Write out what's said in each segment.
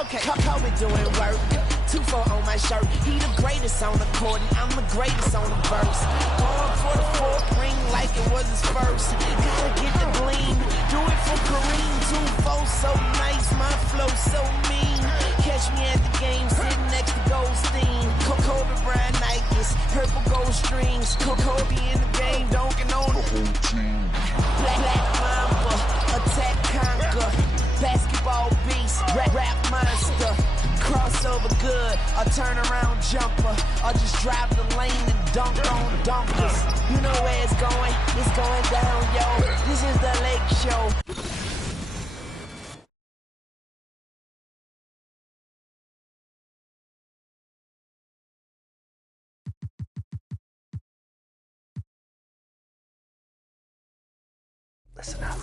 Okay, Kobe doing work. 2-4 on my shirt. He the greatest on the court, and I'm the greatest on the verse. Going for the fourth ring like it was his first. Gotta get the gleam. Do it for Kareem. 2-4 so nice, my flow so mean. Catch me at the game, sitting next to Goldstein. Kobe Bryant Nikes, purple gold strings. Kobe in the game, dunking on the whole team. Black Mamba, attack conquer. Basketball beast, rap monster. Crossover good, a turnaround jumper. Or just drive the lane and dunk on dunkers. You know where it's going down, yo. This is the Lake Show. Listen up.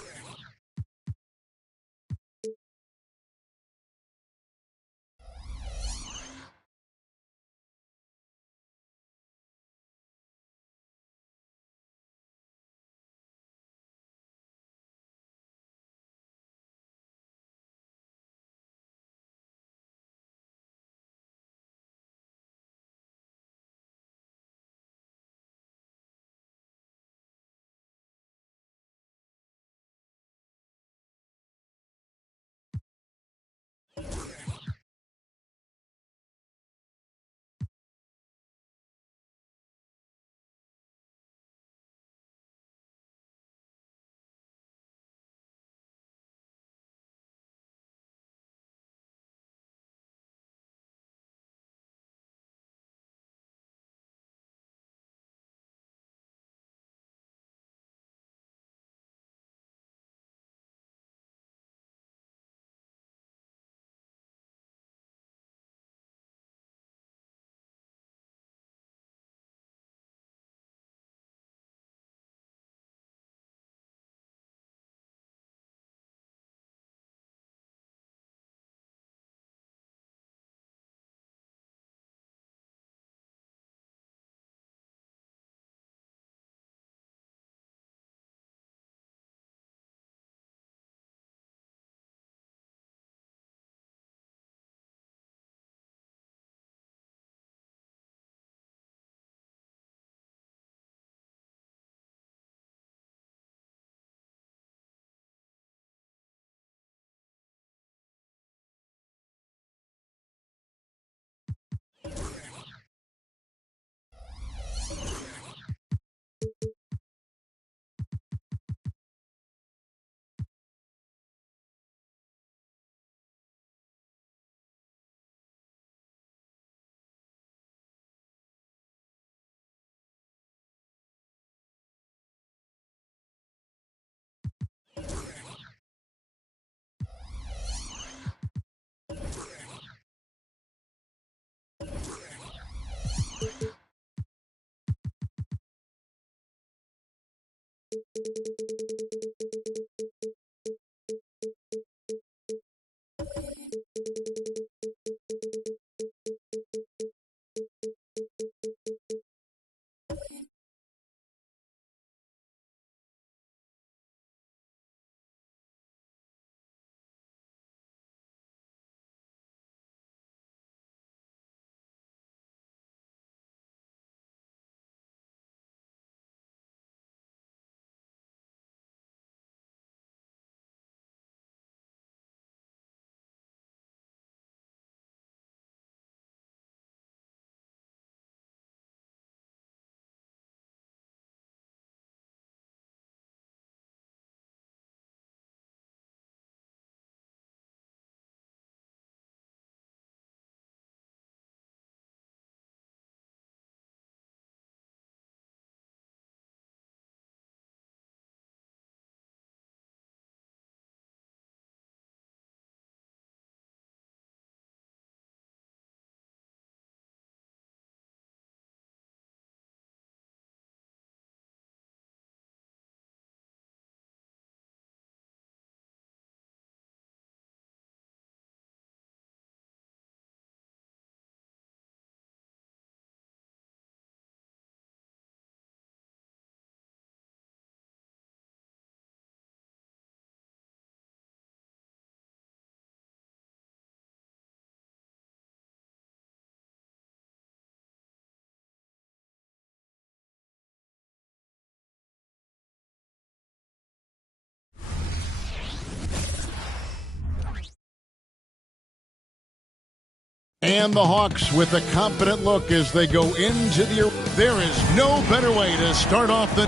And the Hawks with a confident look as they go into the... There is no better way to start off the...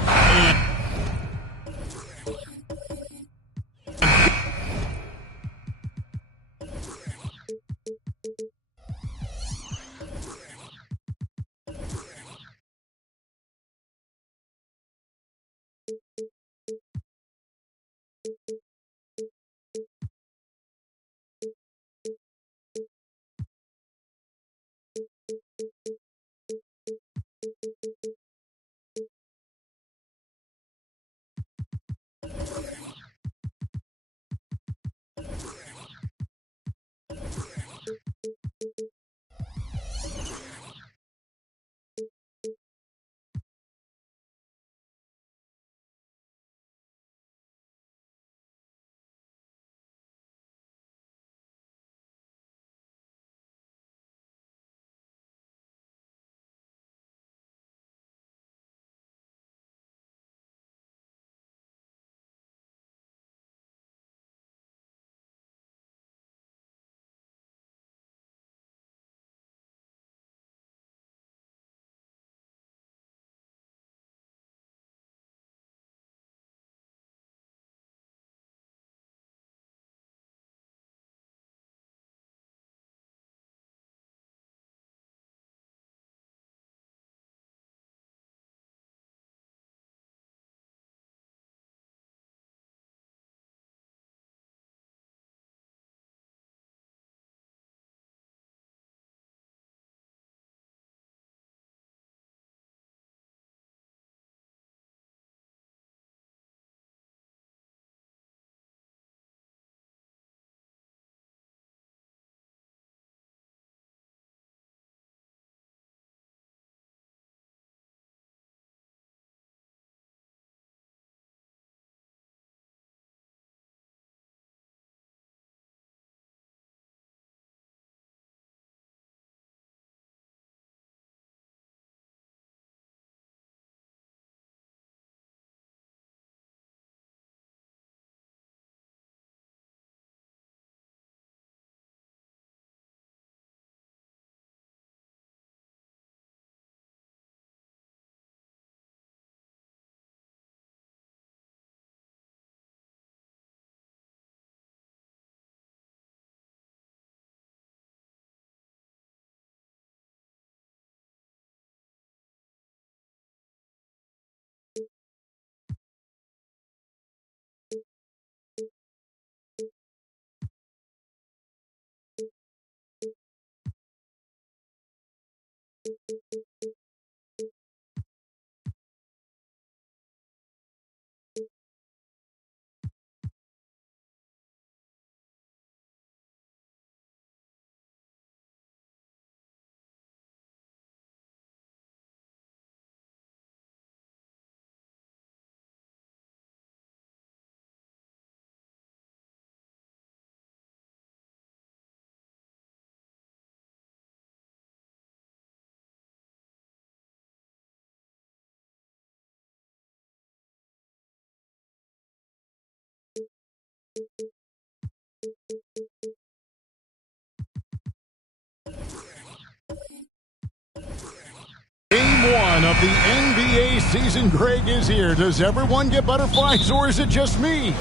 Game one of the NBA season, Greg, is here. Does everyone get butterflies, or is it just me?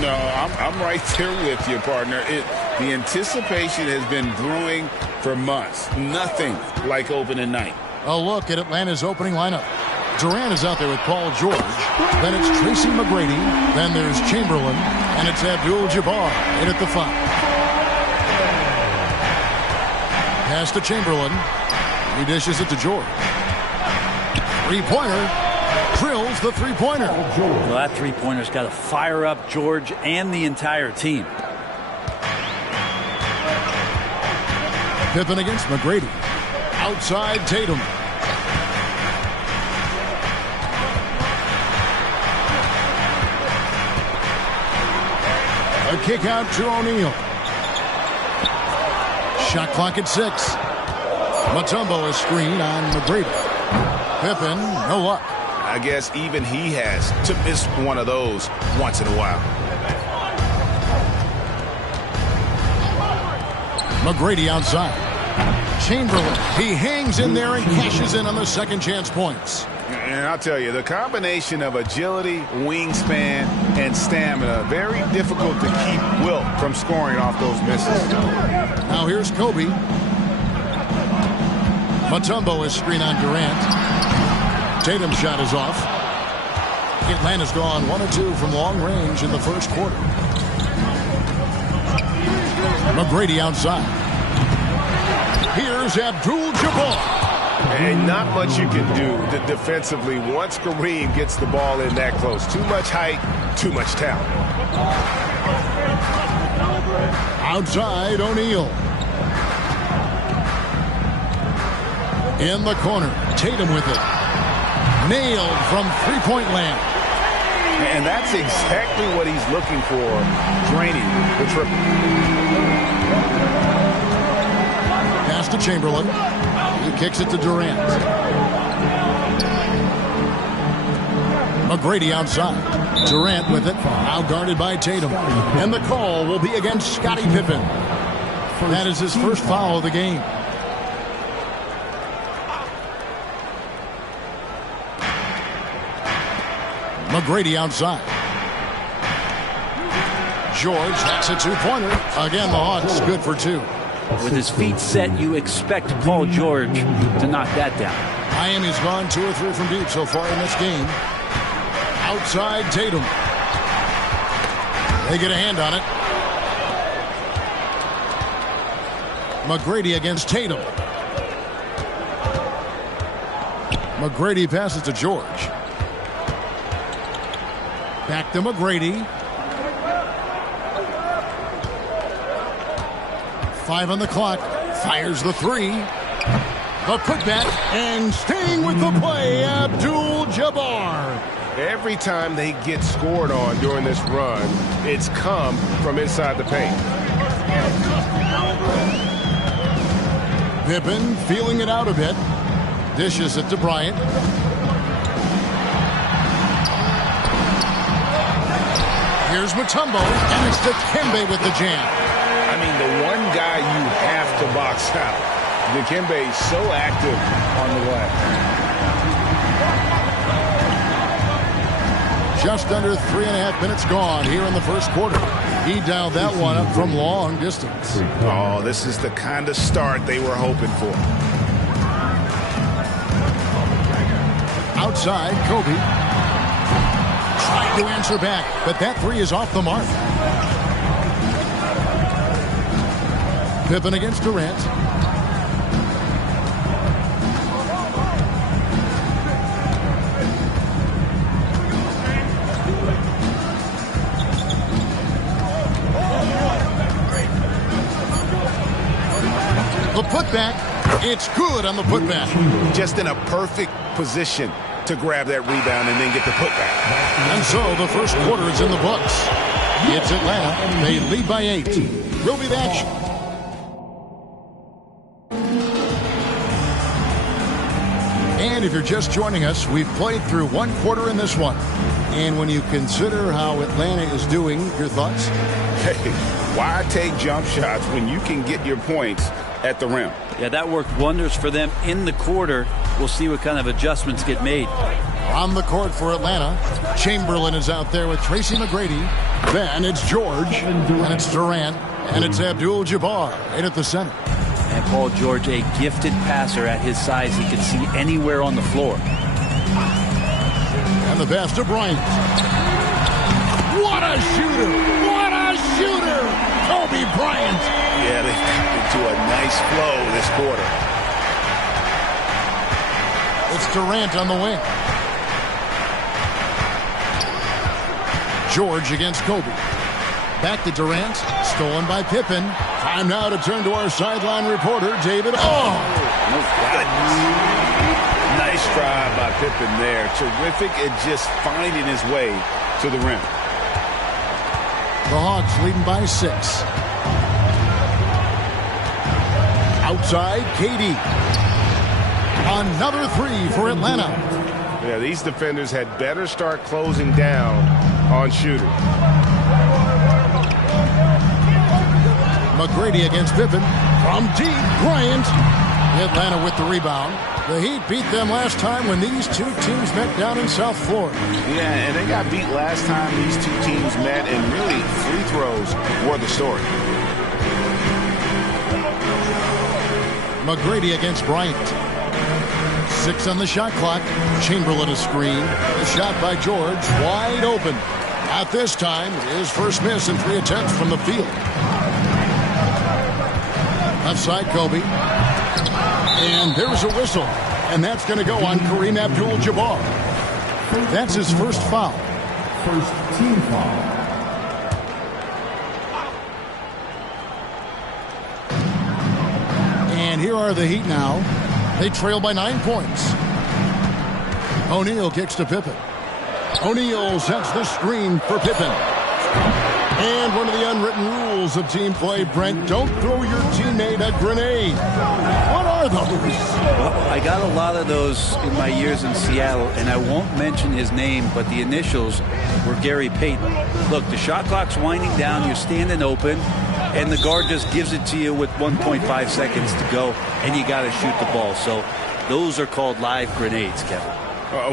No, I'm right there with you, partner. The anticipation has been brewing for months. Nothing like opening night. A look at Atlanta's opening lineup. Durant is out there with Paul George. Then it's Tracy McGrady. Then there's Chamberlain. And it's Abdul-Jabbar in at the 5. Pass to Chamberlain. He dishes it to George. Three-pointer. Drills the three-pointer. Well, that three-pointer's got to fire up George and the entire team. Pippen against McGrady. Outside Tatum. A kick out to O'Neal. Shot clock at 6. Mutombo a screen on McGrady. Pippen, no luck. I guess even he has to miss one of those once in a while. McGrady outside. Chamberlain, he hangs in there and cashes in on the second chance points. And I'll tell you, the combination of agility, wingspan, and stamina, very difficult to keep Wilt from scoring off those misses. Now here's Kobe. Mutombo is screen on Durant. Tatum's shot is off. Atlanta's gone 1 of 2 from long range in the first quarter. McGrady outside. Here's Abdul-Jabbar. And not much you can do defensively once Kareem gets the ball in that close. Too much height, too much talent. Outside, O'Neal. In the corner, Tatum with it. Nailed from three-point land. And that's exactly what he's looking for, draining the triple. Pass to Chamberlain. He kicks it to Durant. McGrady outside. Durant with it. Now guarded by Tatum. And the call will be against Scottie Pippen. That is his first foul of the game. McGrady outside. George, that's a two-pointer. Again, the Hawks good for 2. With his feet set, you expect Paul George to knock that down. Miami's gone 2 or 3 from deep so far in this game. Outside Tatum. They get a hand on it. McGrady against Tatum. McGrady passes to George. Back to McGrady. 5 on the clock. Fires the 3. The putback, and staying with the play, Abdul-Jabbar. Every time they get scored on during this run, it's come from inside the paint. Pippen feeling it out a bit. Dishes it to Bryant. Here's Mutombo, and it's Dikembe with the jam. I mean, the one guy you have to box out. Dikembe is so active on the glass. Just under 3.5 minutes gone here in the first quarter. He dialed that one up from long distance. Oh, this is the kind of start they were hoping for. Outside, Kobe. Tried to answer back, but that 3 is off the mark. Pippen against Durant. The putback, it's good on the putback. Just in a perfect position to grab that rebound and then get the putback. And so the first quarter is in the books. It's Atlanta. They lead by 8. We'll be back. And if you're just joining us, we've played through 1 quarter in this one. And when you consider how Atlanta is doing, your thoughts? Hey, why take jump shots when you can get your points at the rim? Yeah, that worked wonders for them in the quarter. We'll see what kind of adjustments get made. On the court for Atlanta, Chamberlain is out there with Tracy McGrady. Then it's George, and it's Durant, and it's Abdul-Jabbar in at the center. And Paul George, a gifted passer at his size. He can see anywhere on the floor. And the pass to Bryant. What a shooter! What a shooter! Kobe Bryant. Yeah, they got into a nice flow this quarter. It's Durant on the wing. George against Kobe. Back to Durant. Stolen by Pippen. Time now to turn to our sideline reporter, David. Nice drive by Pippen there. Terrific at just finding his way to the rim. The Hawks leading by 6. Outside, KD. Another 3 for Atlanta. Yeah, these defenders had better start closing down on shooting. McGrady against Pippen. From deep, Bryant. Atlanta with the rebound. The Heat beat them last time when these two teams met down in South Florida. Yeah, and they got beat last time these two teams met, and really free throws were the story. McGrady against Bryant. 6 on the shot clock. Chamberlain a screen. The shot by George, wide open. At this time, his first miss in 3 attempts from the field. Left side, Kobe. And there's a whistle. And that's going to go on Kareem Abdul-Jabbar. That's his first foul. First team foul. And here are the Heat now. They trail by 9 points. O'Neal kicks to Pippen. O'Neal sets the screen for Pippen. And one of the unwritten rules of team play, Brent, don't throw your teammate a grenade. What are those? Well, I got a lot of those in my years in Seattle, and I won't mention his name, but the initials were Gary Payton. Look, the shot clock's winding down, you're standing open, and the guard just gives it to you with 1.5 seconds to go, and you got to shoot the ball. So those are called live grenades, Kevin.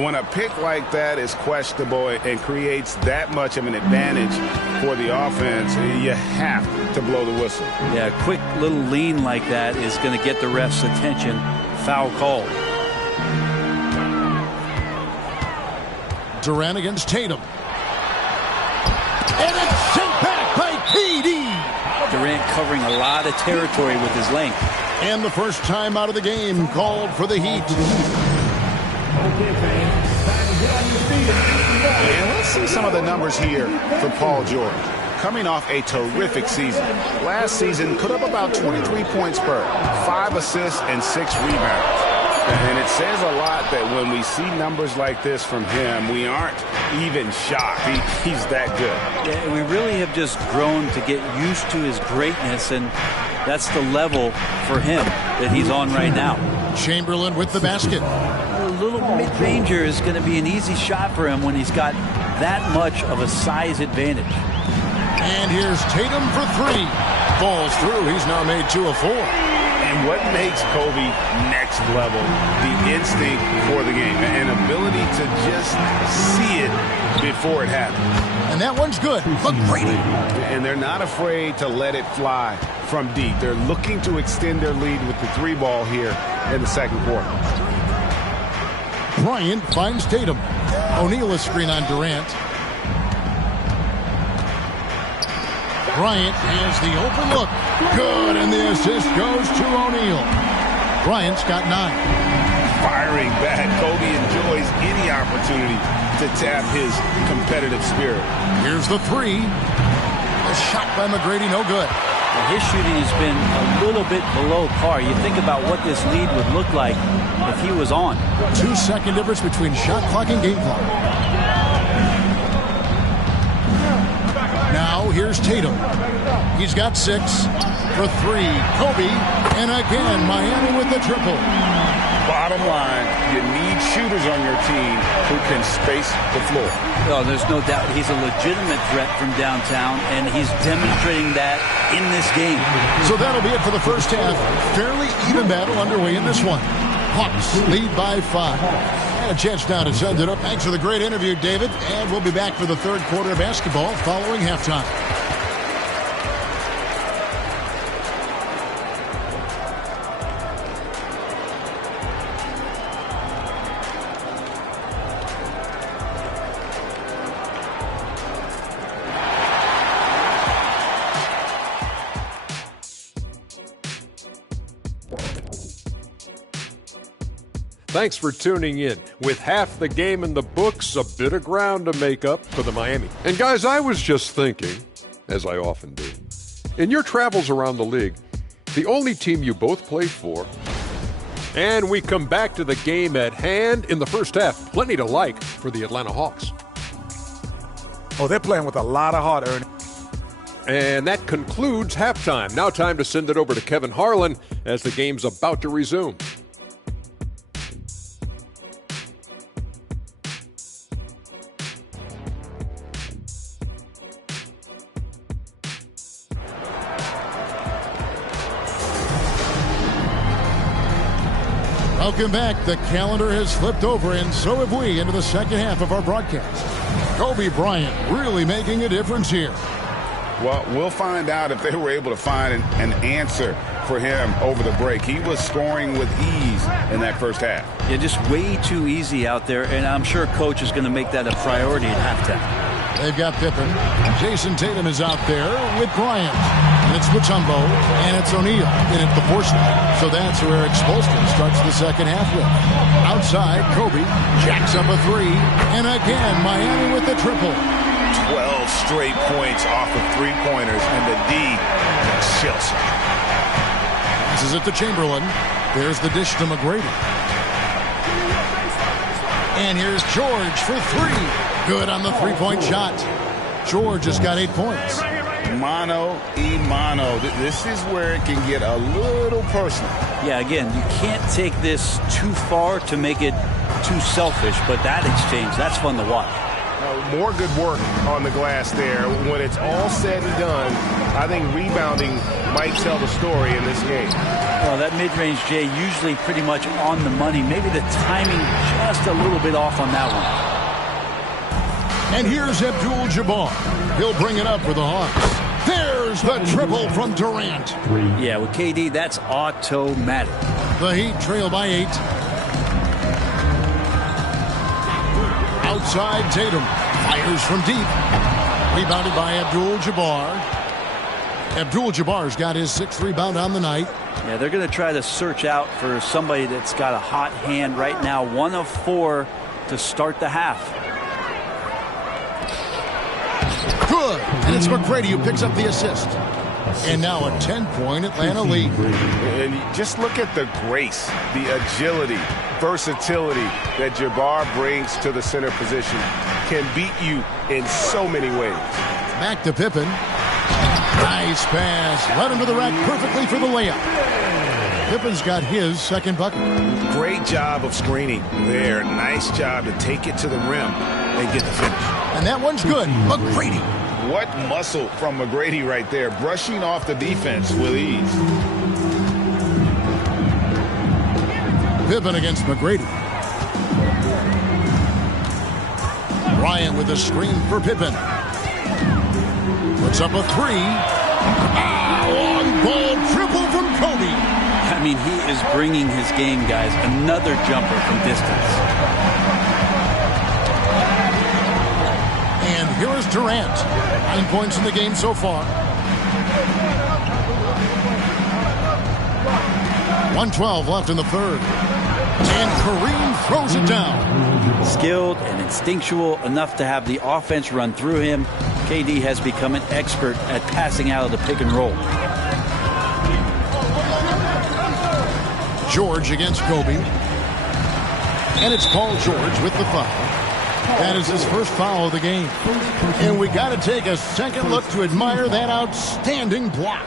When a pick like that is questionable and creates that much of an advantage for the offense, you have to blow the whistle. Yeah, a quick little lean like that is going to get the ref's attention. Foul called. Durant against Tatum. And it's sent back by KD. Durant covering a lot of territory with his length. And the first time out of the game called for the Heat. And let's see some of the numbers here for Paul George. Coming off a terrific season. Last season, put up about 23 points per, 5 assists and 6 rebounds. And it says a lot that when we see numbers like this from him, we aren't even shocked. He's that good. Yeah, we really have just grown to get used to his greatness, and that's the level for him that he's on right now. Chamberlain with the basket. A little mid-ranger is going to be an easy shot for him when he's got that much of a size advantage. And here's Tatum for 3. Falls through. He's now made 2 of 4. And what makes Kobe next level, the instinct for the game, an ability to just see it before it happens. And that one's good. McGrady. And they're not afraid to let it fly from deep. They're looking to extend their lead with the 3 ball here in the second quarter. Bryant finds Tatum. O'Neal a screen on Durant. Bryant has the open look. Good, and the assist goes to O'Neal. Bryant's got 9. Firing back. Kobe enjoys any opportunity to tap his competitive spirit. Here's the 3. A shot by McGrady, no good. Well, his shooting has been a little bit below par. You think about what this lead would look like if he was on. 2-second difference between shot clock and game clock. Now here's Tatum. He's got 6 for 3. Kobe, and again Miami with the triple. Bottom line, you need shooters on your team who can space the floor. Oh, there's no doubt he's a legitimate threat from downtown, and he's demonstrating that in this game. So that'll be it for the first half. Fairly even battle underway in this one. Hawks lead by 5. And a chance now to send it up. Thanks for the great interview, David. And we'll be back for the third quarter of basketball following halftime. Thanks for tuning in. With half the game in the books, a bit of ground to make up for the Miami. And guys, I was just thinking, as I often do, in your travels around the league, the only team you both played for, and we come back to the game at hand in the first half. Plenty to like for the Atlanta Hawks. Oh, they're playing with a lot of heart, Ernie. And that concludes halftime. Now time to send it over to Kevin Harlan as the game's about to resume. Welcome back. The calendar has flipped over, and so have we, into the second half of our broadcast. Kobe Bryant really making a difference here. Well, we'll find out if they were able to find an answer for him over the break. He was scoring with ease in that first half. Yeah, just way too easy out there, and I'm sure Coach is going to make that a priority at halftime. They've got Pippen. Jason Tatum is out there with Bryant. And it's Mutombo, and it's O'Neal in at the 4 slot. So that's where Eric Spoelstra starts the second half with. Outside, Kobe jacks up a 3. And again, Miami with the triple. 12 straight points off of three-pointers, and the D chills. Passes it to Chamberlain. There's the dish to McGrady. And here's George for 3. Good on the three-point shot. George has got 8 points. Mano y mano. This is where it can get a little personal. Yeah, again, you can't take this too far to make it too selfish, but that exchange, that's fun to watch. More good work on the glass there. When it's all said and done, I think rebounding might tell the story in this game. Well, that mid-range, Jay, usually pretty much on the money. Maybe the timing just a little bit off on that one. And here's Abdul-Jabbar. He'll bring it up for the Hawks. There's the triple from Durant. Yeah, with KD, that's automatic. The Heat trail by 8. Outside, Tatum fires from deep. Rebounded by Abdul-Jabbar. Abdul-Jabbar's got his 6th rebound on the night. Yeah, they're going to try to search out for somebody that's got a hot hand right now. 1 of 4 to start the half. Good. And it's McGrady who picks up the assist. And now a 10-point Atlanta lead. And just look at the grace, the agility, versatility that Jabbar brings to the center position. Can beat you in so many ways. Back to Pippen. Nice pass. Led him to the rack perfectly for the layup. Pippen's got his 2nd bucket. Great job of screening there. Nice job to take it to the rim and get the finish. And that one's good. McGrady. What muscle from McGrady right there, brushing off the defense with ease. Pippen against McGrady. Bryant with a screen for Pippen. Puts up a 3. Long ball triple from Kobe. I mean, he is bringing his game, guys. Another jumper from distance. And here is Durant. 9 points in the game so far. 1:12 left in the 3rd. And Kareem throws it down. Skilled and instinctual, enough to have the offense run through him. KD has become an expert at passing out of the pick and roll. George against Kobe. And it's Paul George with the foul. That is his first foul of the game. And we got to take a second look to admire that outstanding block.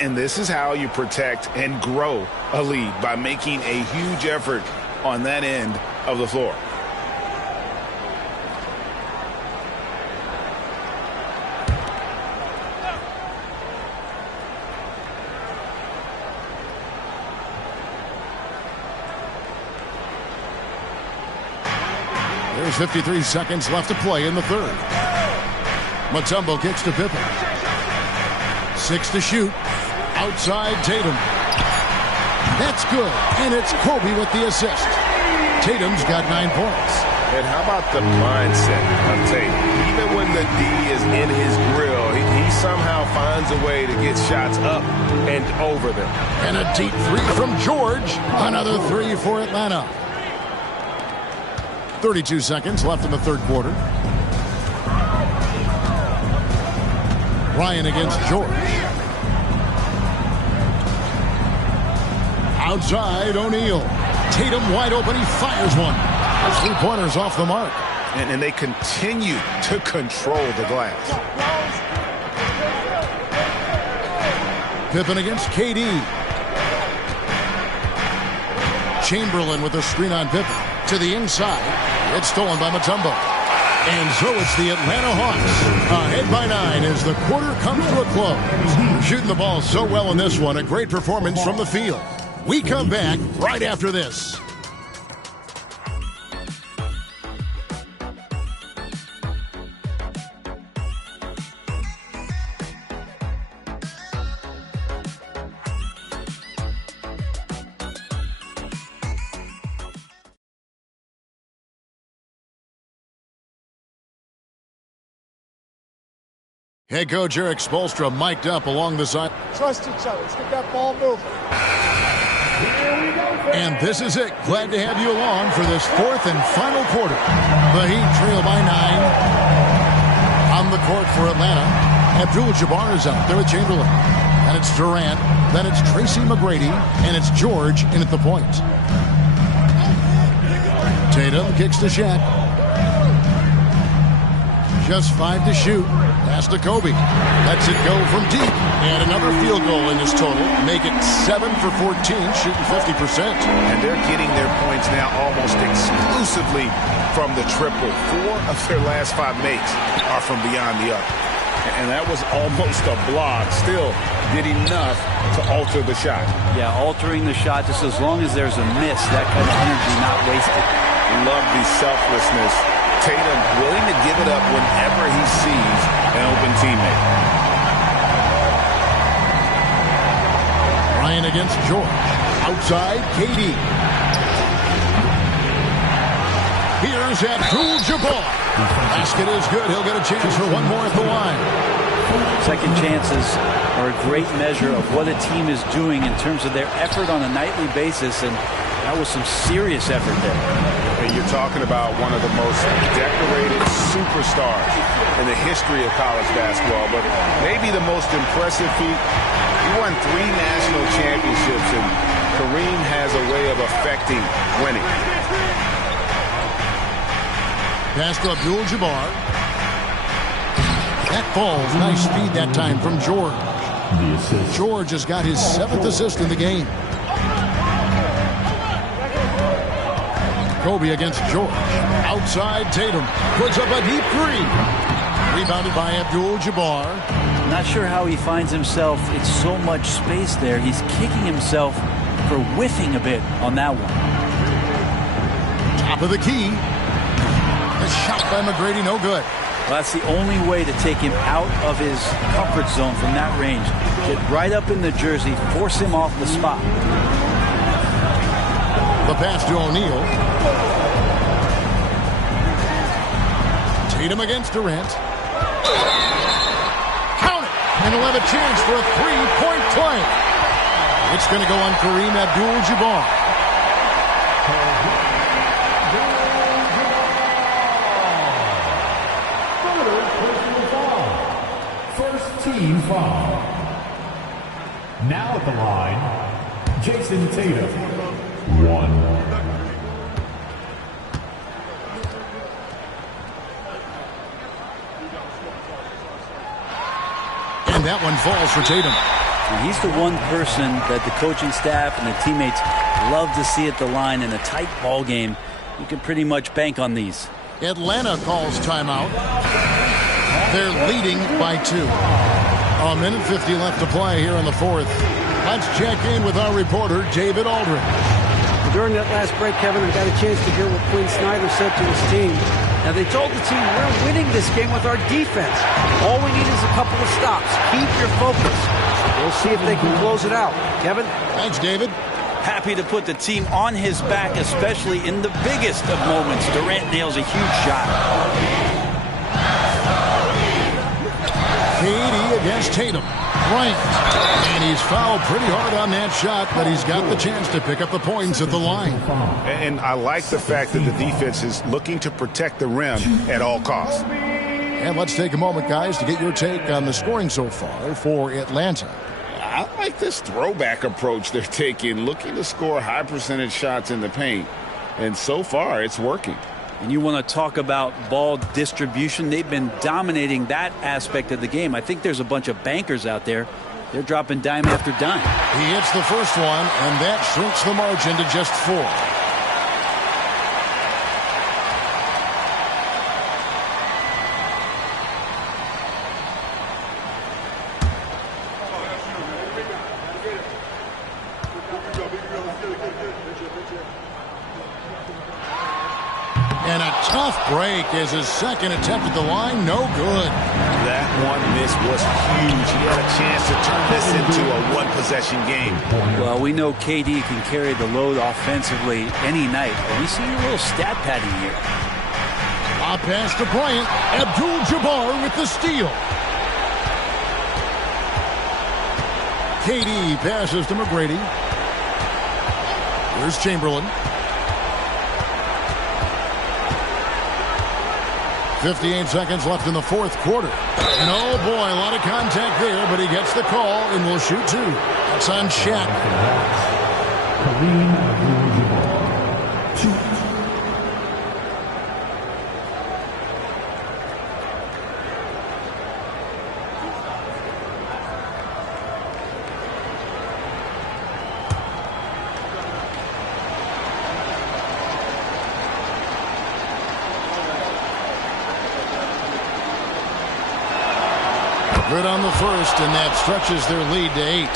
And this is how you protect and grow a lead, by making a huge effort on that end of the floor. There's 53 seconds left to play in the 3rd. Mutombo kicks to Pippen. 6 to shoot. Outside Tatum. That's good. And it's Kobe with the assist. Tatum's got 9 points. And how about the mindset of Tatum? Even when the D is in his grill, he somehow finds a way to get shots up and over them. And a deep 3 from George. Another 3 for Atlanta. 32 seconds left in the 3rd quarter. Ryan against George. Outside, O'Neal. Tatum wide open. He fires one. Those 3-pointers off the mark. And they continue to control the glass. Pippen against KD. Chamberlain with a screen on Pippen. To the inside. It's stolen by Mutombo. And so it's the Atlanta Hawks ahead by 9 as the quarter comes to a close. Shooting the ball so well in this one. A great performance from the field. We come back right after this. Head coach Eric Spoelstra mic'd up along the side. Trust each other. Let's get that ball moving. And this is it. Glad to have you along for this fourth and final quarter. The Heat trail by 9. On the court for Atlanta, Abdul-Jabbar is out there with Chamberlain. And it's Durant. Then it's Tracy McGrady. And it's George in at the point. Tatum kicks to Shaq. Just 5 to shoot. Pass to Kobe. Lets it go from deep. And another field goal in his total. Make it 7 for 14, shooting 50%. And they're getting their points now almost exclusively from the triple. 4 of their last 5 makes are from beyond the arc. And that was almost a block. Still did enough to alter the shot. Yeah, altering the shot just as long as there's a miss. That kind of energy not wasted. Love the selflessness. Tatum willing to give it up whenever he sees an open teammate. Ryan against George. Outside, KD. Here's Abdul-Jabbar. Basket is good. He'll get a chance for one more at the line. Second chances are a great measure of what a team is doing in terms of their effort on a nightly basis, and that was some serious effort there. And you're talking about one of the most decorated superstars in the history of college basketball, but maybe the most impressive feat. He won 3 national championships, and Kareem has a way of affecting winning. Pass to Abdul-Jabbar. That falls. Nice speed that time from George. George has got his 7th assist in the game. Kobe against George. Outside, Tatum puts up a deep 3. Rebounded by Abdul-Jabbar. Not sure how he finds himself. It's so much space there. He's kicking himself for whiffing a bit on that one. Top of the key. The shot by McGrady, no good. Well, that's the only way to take him out of his comfort zone from that range. Get right up in the jersey, force him off the spot. The pass to O'Neal. Tatum against Durant. Count it! And he'll have a chance for a 3-point play. It's going to go on Kareem Abdul-Jabbar. First team foul. Now at the line, Jason Tatum. 1. And that one falls for Tatum. And he's the one person that the coaching staff and the teammates love to see at the line in a tight ball game. You can pretty much bank on these. Atlanta calls timeout. They're leading by 2. A minute 50 left to play here in the 4th. Let's check in with our reporter, David Aldridge. During that last break, Kevin, we got a chance to hear what Quinn Snyder said to his team. Now, they told the team, we're winning this game with our defense. All we need is a couple of stops. Keep your focus. We'll see if they can close it out. Kevin? Thanks, David. Happy to put the team on his back, especially in the biggest of moments. Durant nails a huge shot. KD against Tatum. Bryant. And he's fouled pretty hard on that shot, but he's got the chance to pick up the points at the line. And I like the fact that the defense is looking to protect the rim at all costs. And let's take a moment, guys, to get your take on the scoring so far for Atlanta. I like this throwback approach they're taking, looking to score high percentage shots in the paint. And so far, it's working. And you want to talk about ball distribution. They've been dominating that aspect of the game. I think there's a bunch of bankers out there. They're dropping dime after dime. He hits the first one, and that shrinks the margin to just 4. And a tough break as his second attempt at the line, no good. That one miss was huge. He had a chance to turn this into a one-possession game. Well, we know KD can carry the load offensively any night. But we see a little stat padding here. Lob pass to Bryant. Abdul-Jabbar with the steal. KD passes to McGrady. Here's Chamberlain. 58 seconds left in the fourth quarter. And oh boy, a lot of contact there, but he gets the call and will shoot two. That's on Shaq. Kareem Abdul-Jabbar. Shoot. Good on the first, and that stretches their lead to 8.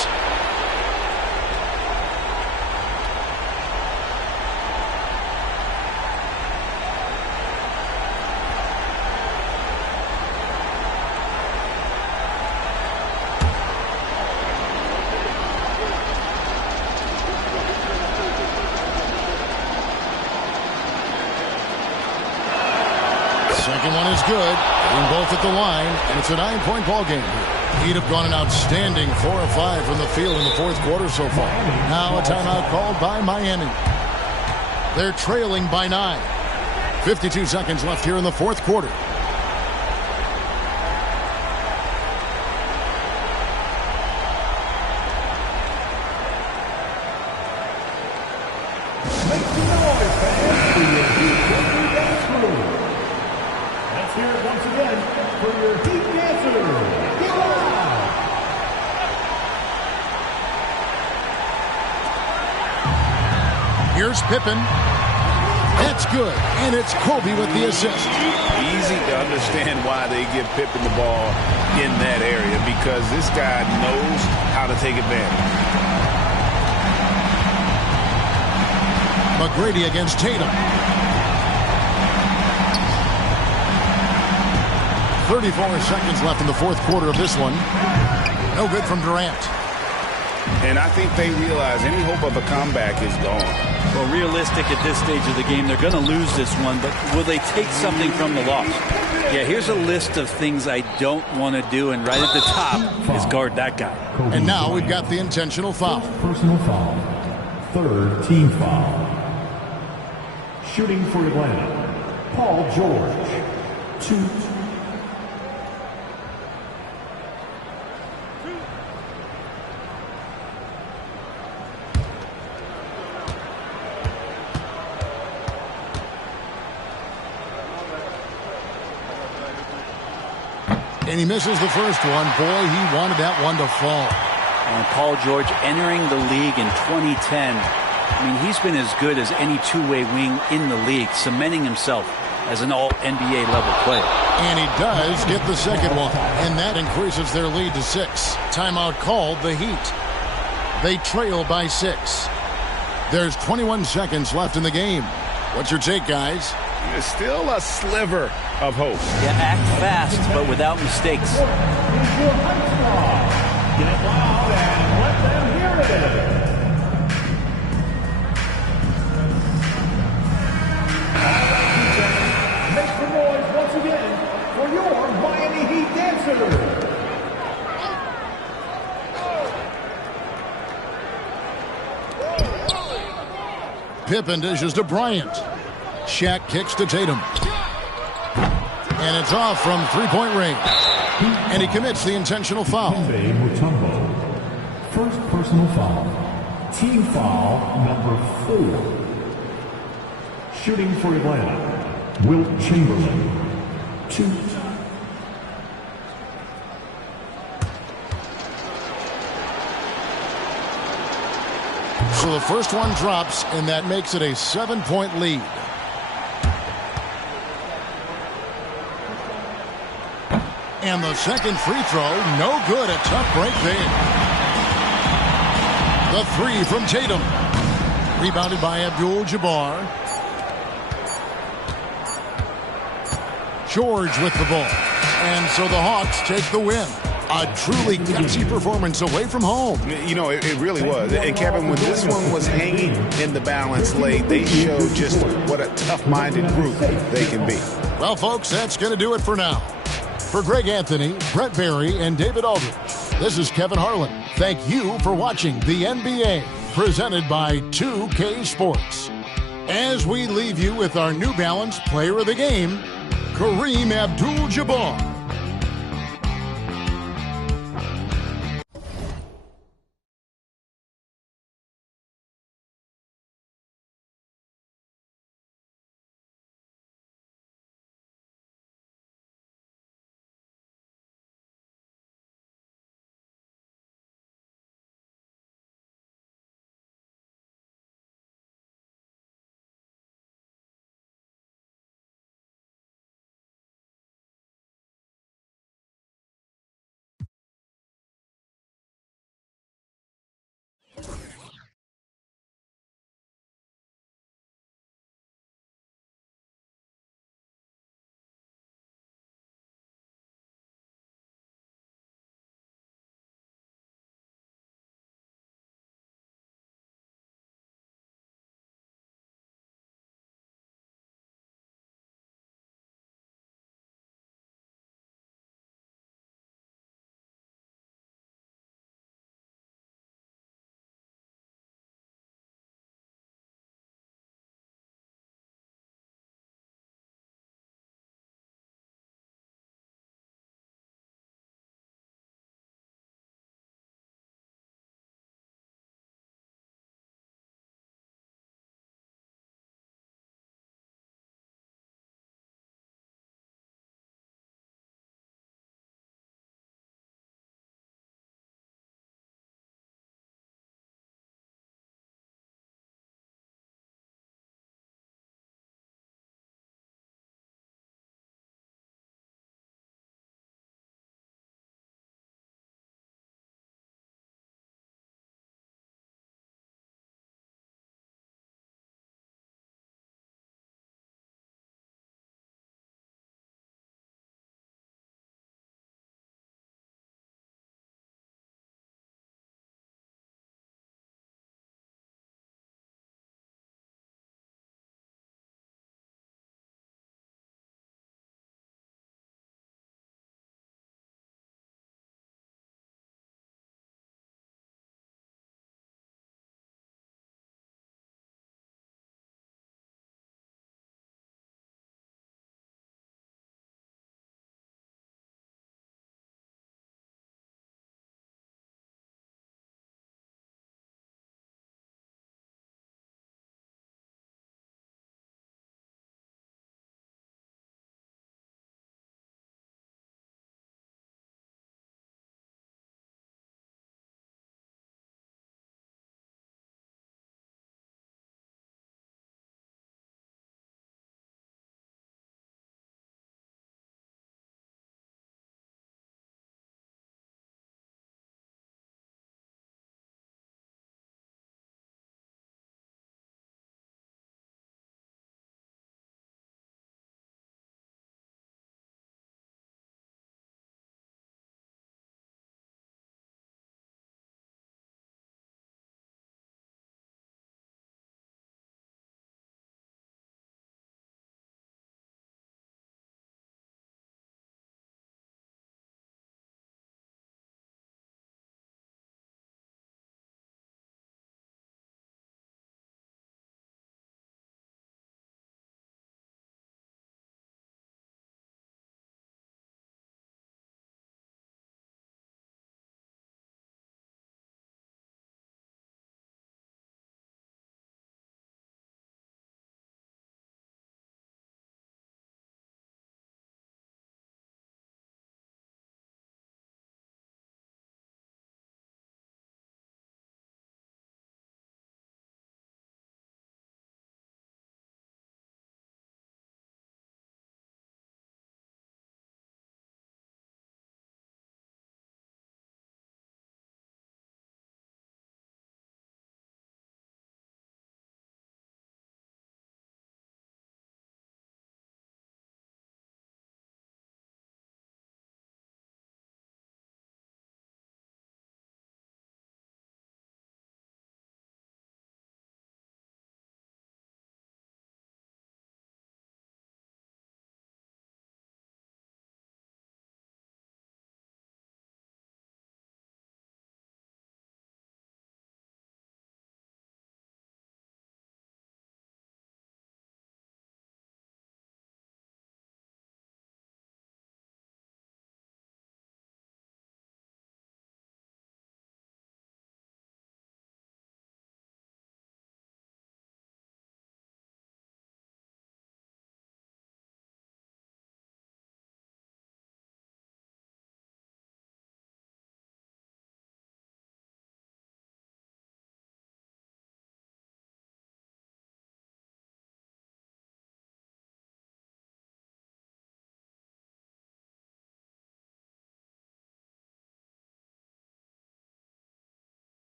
Second one is good. Both at the line, and it's a 9-point ball game. Heat have gone an outstanding 4 of 5 from the field in the fourth quarter so far. Now a timeout called by Miami. They're trailing by 9. 52 seconds left here in the fourth quarter. Here's Pippen. That's good. And it's Kobe with the assist. Easy to understand why they give Pippen the ball in that area, because this guy knows how to take advantage. McGrady against Tatum. 34 seconds left in the fourth quarter of this one. No good from Durant. And I think they realize any hope of a comeback is gone. Well, realistic at this stage of the game, they're going to lose this one, but will they take something from the loss? Yeah, here's a list of things I don't want to do, and right at the top is guard that guy. And now we've got the intentional foul. Personal foul. Third team foul. Shooting for Atlanta, Paul George. 2. And he misses the first one. Boy, he wanted that one to fall. And Paul George entering the league in 2010. I mean, he's been as good as any two-way wing in the league, cementing himself as an all-NBA level player. And he does get the second one. And that increases their lead to 6. Timeout called the Heat. They trail by 6. There's 21 seconds left in the game. What's your take, guys? There's still a sliver of hope. Yeah, act fast, but without mistakes. Get loud and let them hear it. Make some noise once again for your Miami Heat dancers. Pippen dishes to Bryant. Shaq kicks to Tatum. And it's off from three-point range. And he commits the intentional foul. Mutombo. First personal foul. Team foul number 4. Shooting for Atlanta, Wilt Chamberlain. 2. So the first one drops, and that makes it a 7-point lead. And the second free throw, no good. A tough break there. The 3 from Tatum. Rebounded by Abdul-Jabbar. George with the ball. And so the Hawks take the win. A truly gutsy performance away from home. You know, it really was. And, Kevin, when this one was hanging in the balance late, they showed just what a tough-minded group they can be. Well, folks, that's going to do it for now. For Greg Anthony, Brett Barry, and David Aldridge, this is Kevin Harlan. Thank you for watching the NBA, presented by 2K Sports. As we leave you with our New Balance Player of the Game, Kareem Abdul-Jabbar.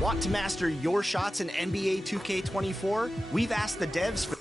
Want to master your shots in NBA 2K24? We've asked the devs for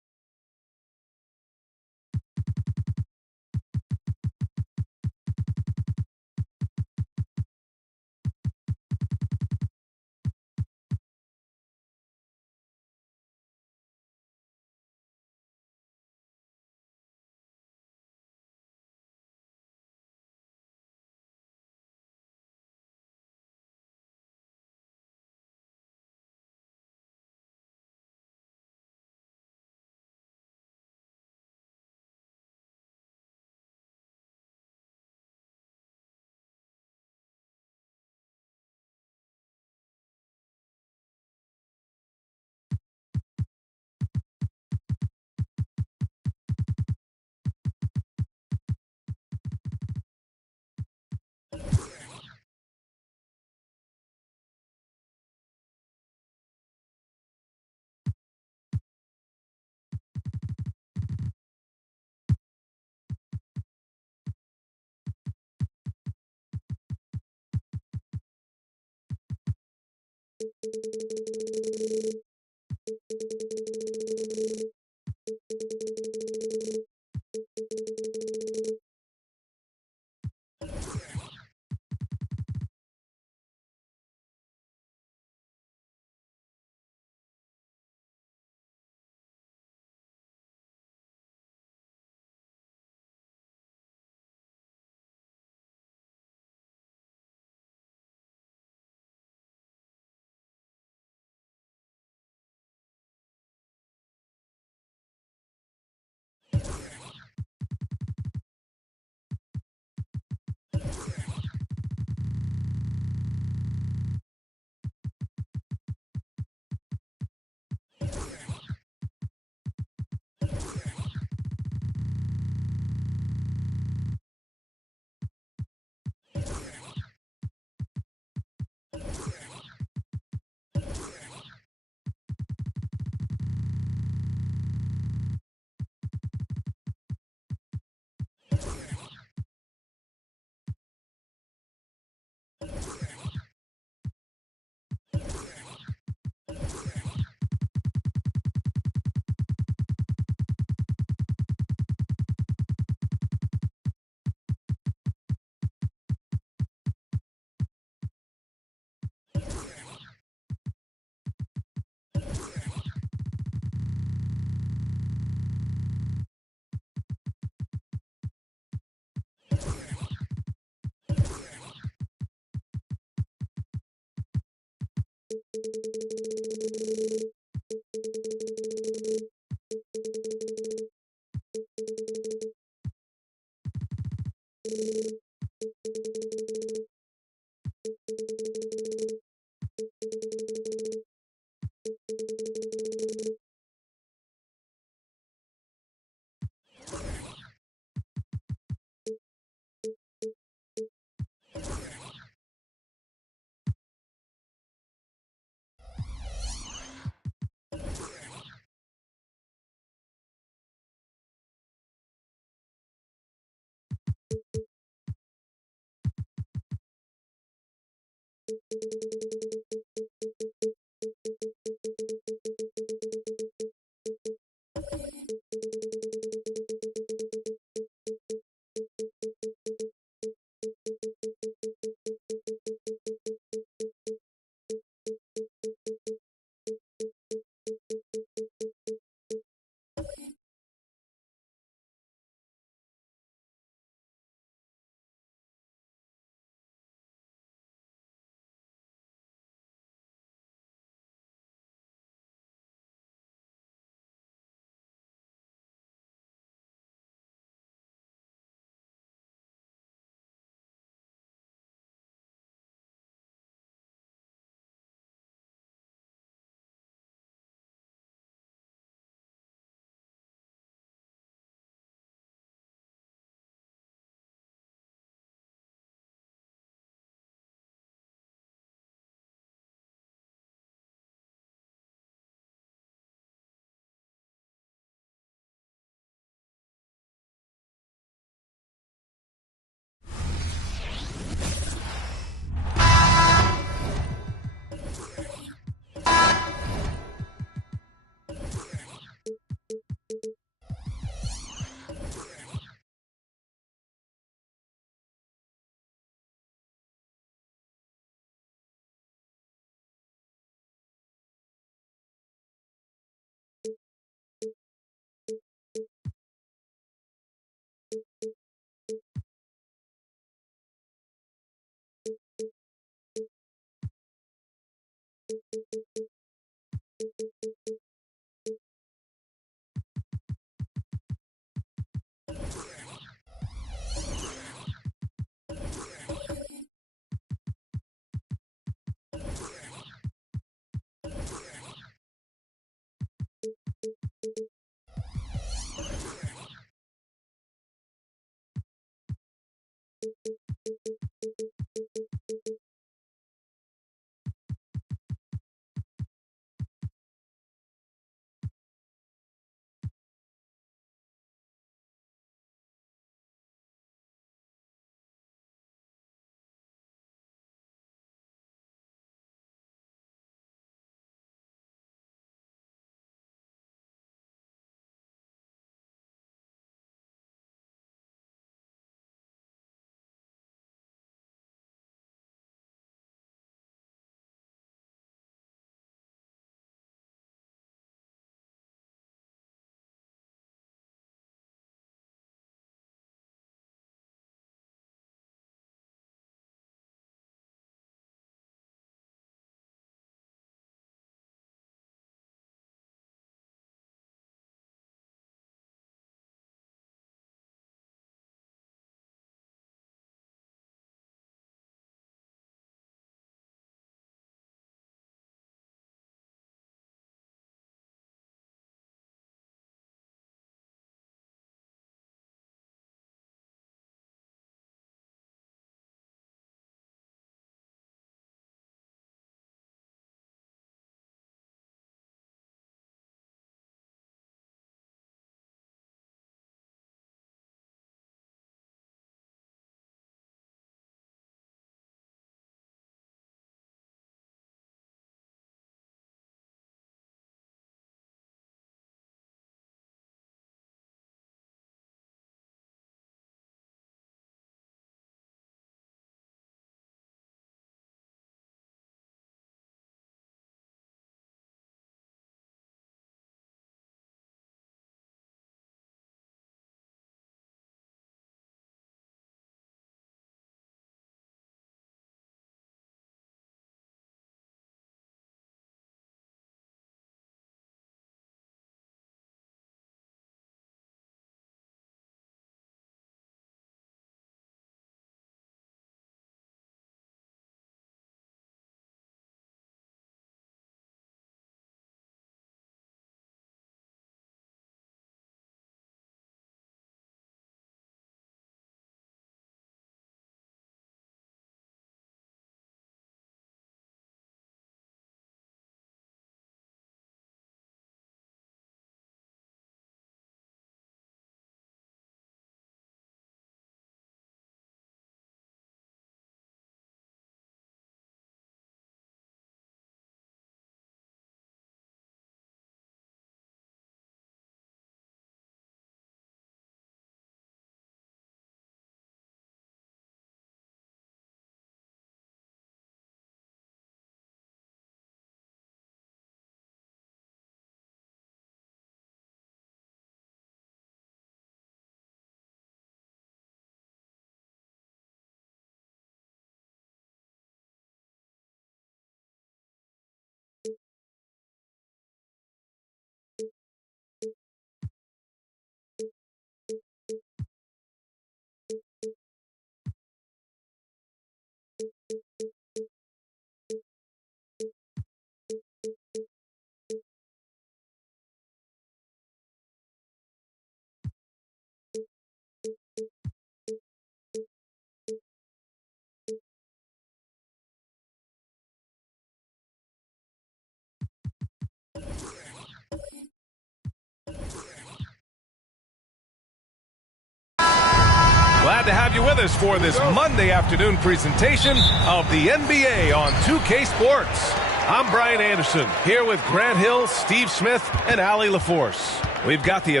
to have you with us for this Monday afternoon presentation of the NBA on 2K Sports. I'm Brian Anderson, here with Grant Hill, Steve Smith, and Allie LaForce. We've got the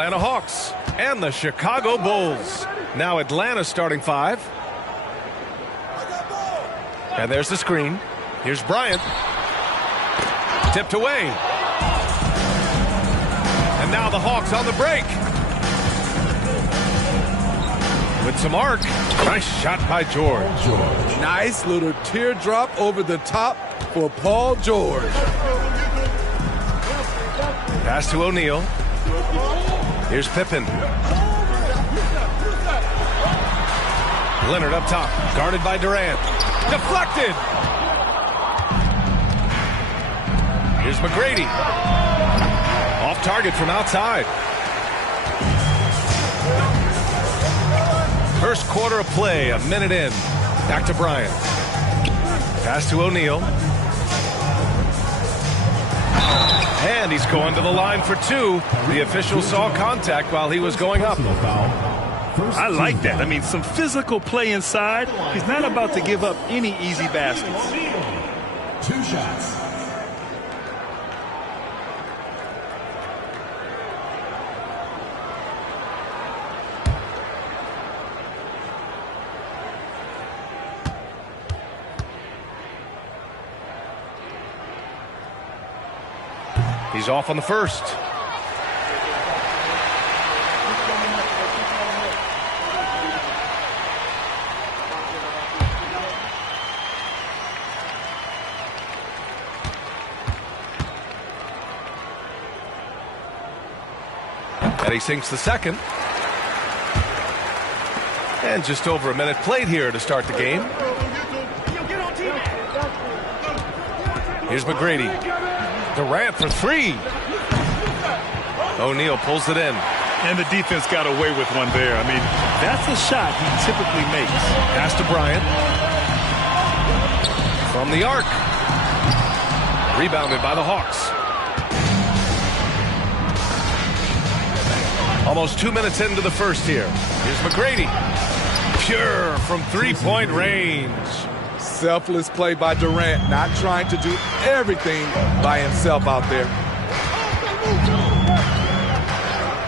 Atlanta Hawks and the Chicago Bulls. Now Atlanta starting five. And there's the screen. Here's Bryant. Tipped away. And now the Hawks on the break. With some arc. Nice shot by George. Nice little teardrop over the top for Paul George. Pass to O'Neal. Here's Pippen. Leonard up top, guarded by Durant. Deflected. Here's McGrady. Off target from outside. First quarter of play, a minute in. Back to Bryant. Pass to O'Neal. And he's going to the line for two. The official saw contact while he was going up. I like that. I mean, some physical play inside. He's not about to give up any easy baskets. 2 shots. He's off on the first. And he sinks the second. And just over a minute played here to start the game. Here's McGrady. Durant for three. O'Neal pulls it in. And the defense got away with one there. I mean, that's a shot he typically makes. Pass to Bryant. From the arc. Rebounded by the Hawks. Almost 2 minutes into the first here. Here's McGrady. Pure from three-point range. Selfless play by Durant, not trying to do everything by himself out there.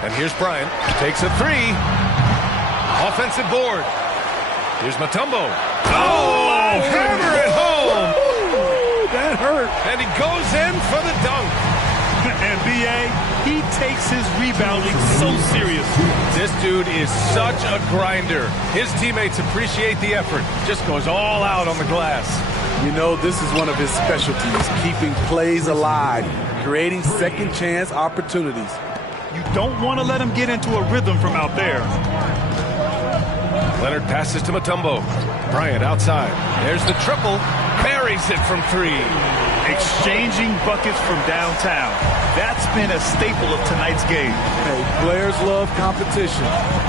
And here's Bryant. Takes a three. Offensive board. Here's Mutombo. Oh, hammer it home. Ooh, that hurt. And he goes in for the dunk. And B.A., he takes his rebounding so seriously. This dude is such a grinder. His teammates appreciate the effort. Just goes all out on the glass. You know, this is one of his specialties, keeping plays alive, creating second chance opportunities. You don't want to let him get into a rhythm from out there. Leonard passes to Mutombo. Bryant outside. There's the triple. Buries it from 3. Exchanging buckets from downtown. That's been a staple of tonight's game. Hey, players love competition,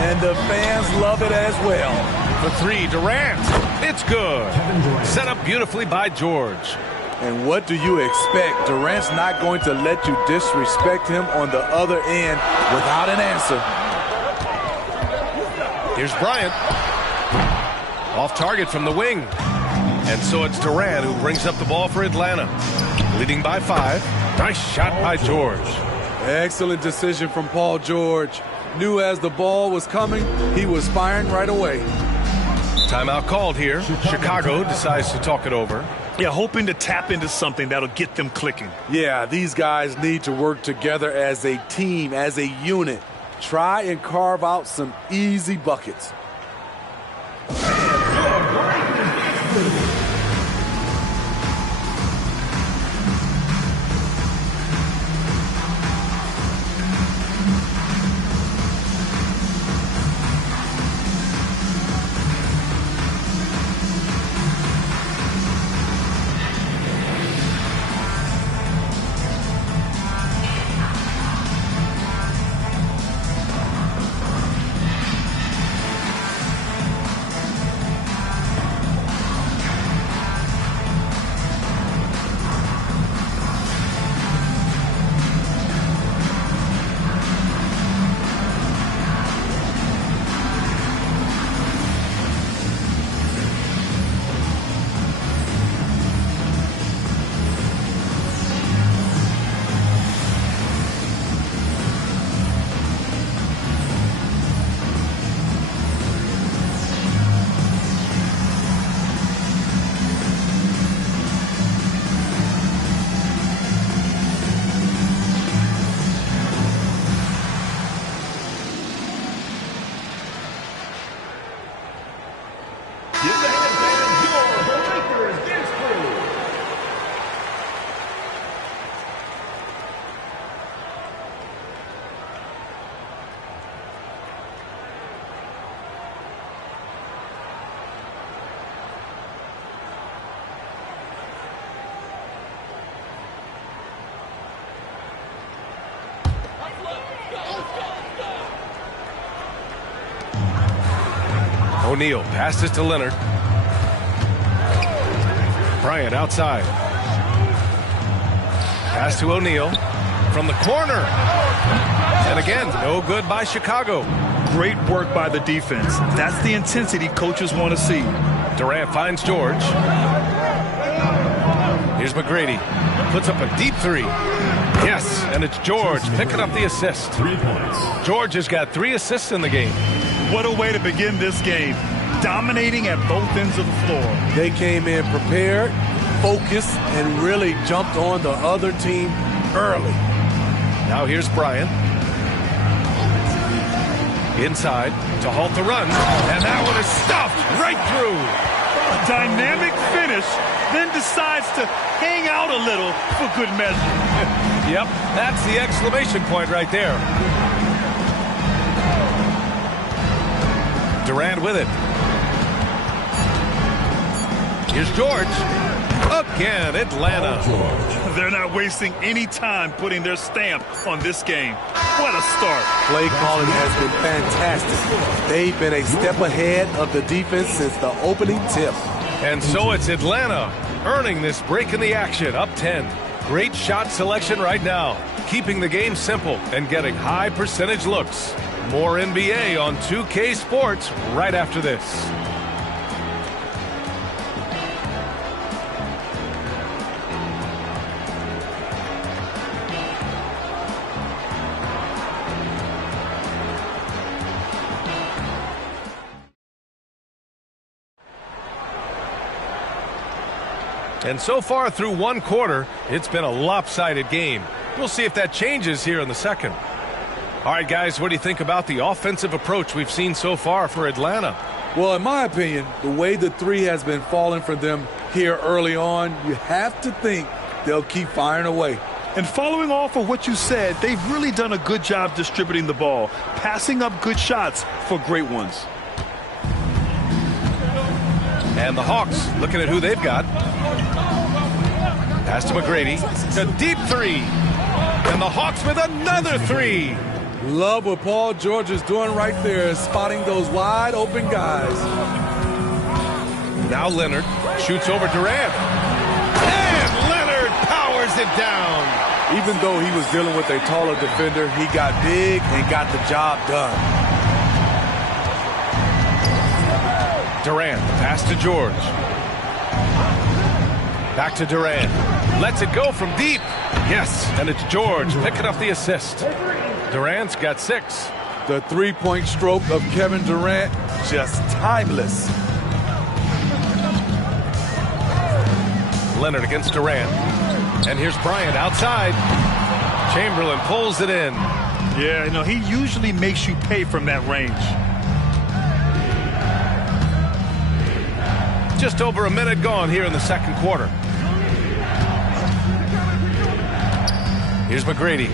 and the fans love it as well. For 3, Durant. It's good. Set up beautifully by George. And what do you expect? Durant's not going to let you disrespect him on the other end without an answer. Here's Bryant. Off target from the wing. And so it's Durant who brings up the ball for Atlanta. Leading by 5. Nice shot by George. Excellent decision from Paul George. Knew as the ball was coming, he was firing right away. Timeout called here. Chicago decides to talk it over. Yeah, hoping to tap into something that'll get them clicking. Yeah, these guys need to work together as a team, as a unit. Try and carve out some easy buckets. O'Neal passes to Leonard. Bryant outside. Pass to O'Neal from the corner. And again, no good by Chicago. Great work by the defense. That's the intensity coaches want to see. Durant finds George. Here's McGrady. Puts up a deep 3. Yes, and it's George picking up the assist. 3 points. George has got 3 assists in the game. What a way to begin this game. Dominating at both ends of the floor. They came in prepared, focused, and really jumped on the other team early. Now here's Bryant. Inside to halt the run. And that one is stuffed right through. A dynamic finish, then decides to hang out a little for good measure. Yep, that's the exclamation point right there. Durant with it. Here's George. Again, Atlanta. They're not wasting any time putting their stamp on this game. What a start. Play calling has been fantastic. They've been a step ahead of the defense since the opening tip. And so it's Atlanta earning this break in the action, up 10. Great shot selection right now, keeping the game simple and getting high percentage looks. More NBA on 2K Sports right after this. And so far through one quarter, it's been a lopsided game. We'll see if that changes here in the second. All right, guys, what do you think about the offensive approach we've seen so far for Atlanta? Well, in my opinion, the way the 3 has been falling for them here early on, you have to think they'll keep firing away. And following off of what you said, they've really done a good job distributing the ball, passing up good shots for great ones. And the Hawks looking at who they've got. Pass to McGrady. A deep three. And the Hawks with another three. Love what Paul George is doing right there, spotting those wide open guys. Now Leonard shoots over Durant. And Leonard powers it down. Even though he was dealing with a taller defender, he got big and got the job done. Durant, pass to George. Back to Durant. Lets it go from deep. Yes, and it's George picking up the assist. Durant's got 6. The three-point stroke of Kevin Durant, just timeless. Leonard against Durant. And here's Bryant outside. Chamberlain pulls it in. Yeah, he usually makes you pay from that range. Just over a minute gone here in the second quarter. Here's McGrady.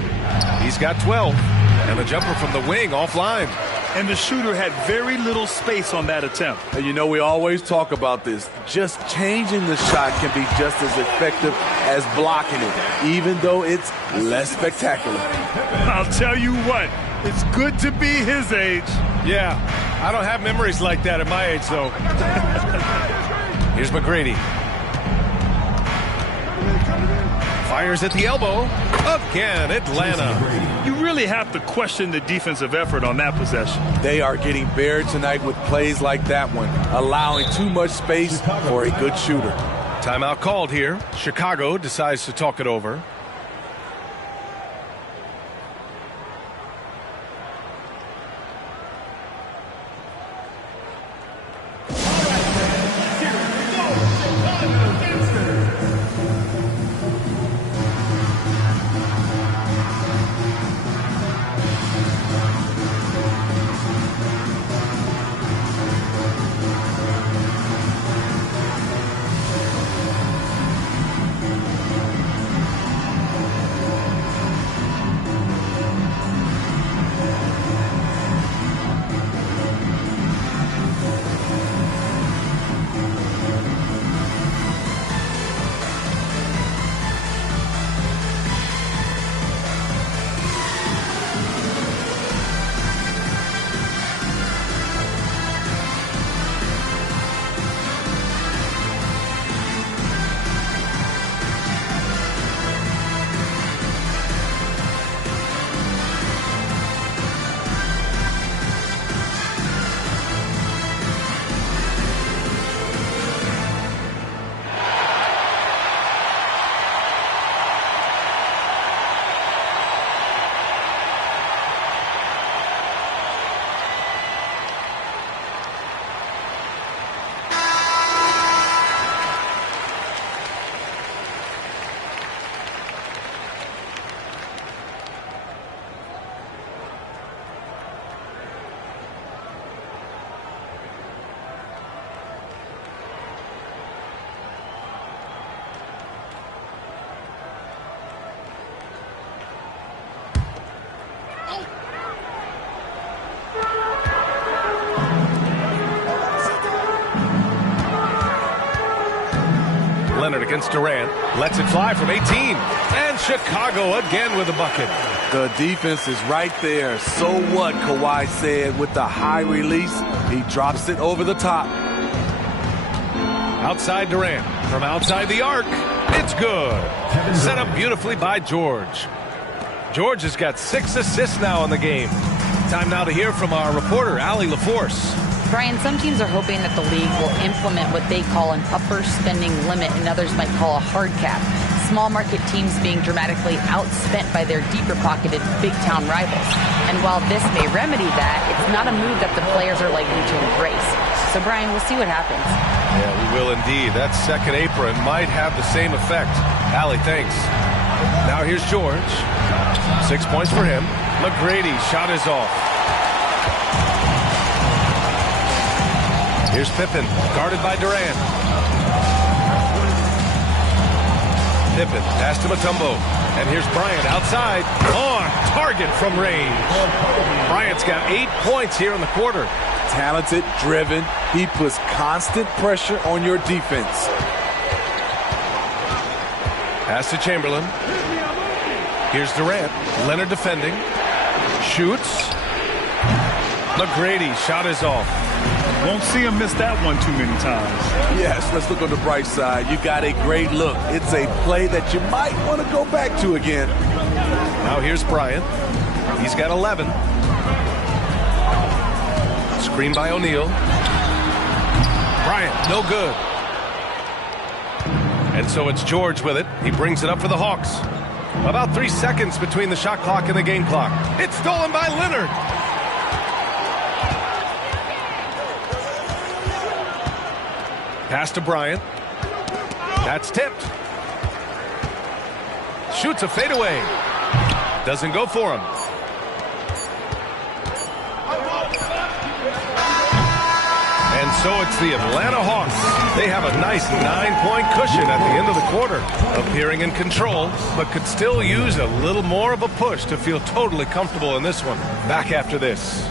He's got 12. And the jumper from the wing offline. And the shooter had very little space on that attempt. And we always talk about this. Just changing the shot can be just as effective as blocking it, even though it's less spectacular. I'll tell you what, it's good to be his age. Yeah, I don't have memories like that at my age, though. Here's McGrady. Fires at the elbow. Again, Atlanta. You really have to question the defensive effort on that possession. They are getting buried tonight with plays like that one, allowing too much space for a good shooter. Timeout called here. Chicago decides to talk it over. Leonard against Durant. Lets it fly from 18. And Chicago again with a bucket. The defense is right there. So what, Kawhi said with the high release. He drops it over the top. Outside Durant. From outside the arc. It's good. Set up beautifully by George. George has got 6 assists now in the game. Time now to hear from our reporter, Allie LaForce. Brian, some teams are hoping that the league will implement what they call an upper spending limit and others might call a hard cap. Small market teams being dramatically outspent by their deeper pocketed big town rivals. And while this may remedy that, it's not a move that the players are likely to embrace. So Brian, we'll see what happens. Yeah, we will indeed. That second apron might have the same effect. Allie, thanks. Now here's George. 6 points for him. McGrady shot is off. Here's Pippen, guarded by Durant. Pippen, pass to Mutombo. And here's Bryant outside. On target from range. Bryant's got 8 points here in the quarter. Talented, driven, He puts constant pressure on your defense. Pass to Chamberlain. Here's Durant. Leonard defending. Shoots. McGrady, shot is off. Won't see him miss that one too many times. Yes, let's look on the bright side. You got a great look. It's a play that you might want to go back to again. Now here's Bryant. He's got 11. Screen by O'Neal. Bryant, no good. And so it's George with it. He brings it up for the Hawks. About 3 seconds between the shot clock and the game clock. It's stolen by Leonard. Pass to Bryant. That's tipped. Shoots a fadeaway. Doesn't go for him. And so it's the Atlanta Hawks. They have a nice 9-point cushion at the end of the quarter, appearing in control, but could still use a little more of a push to feel totally comfortable in this one. Back after this.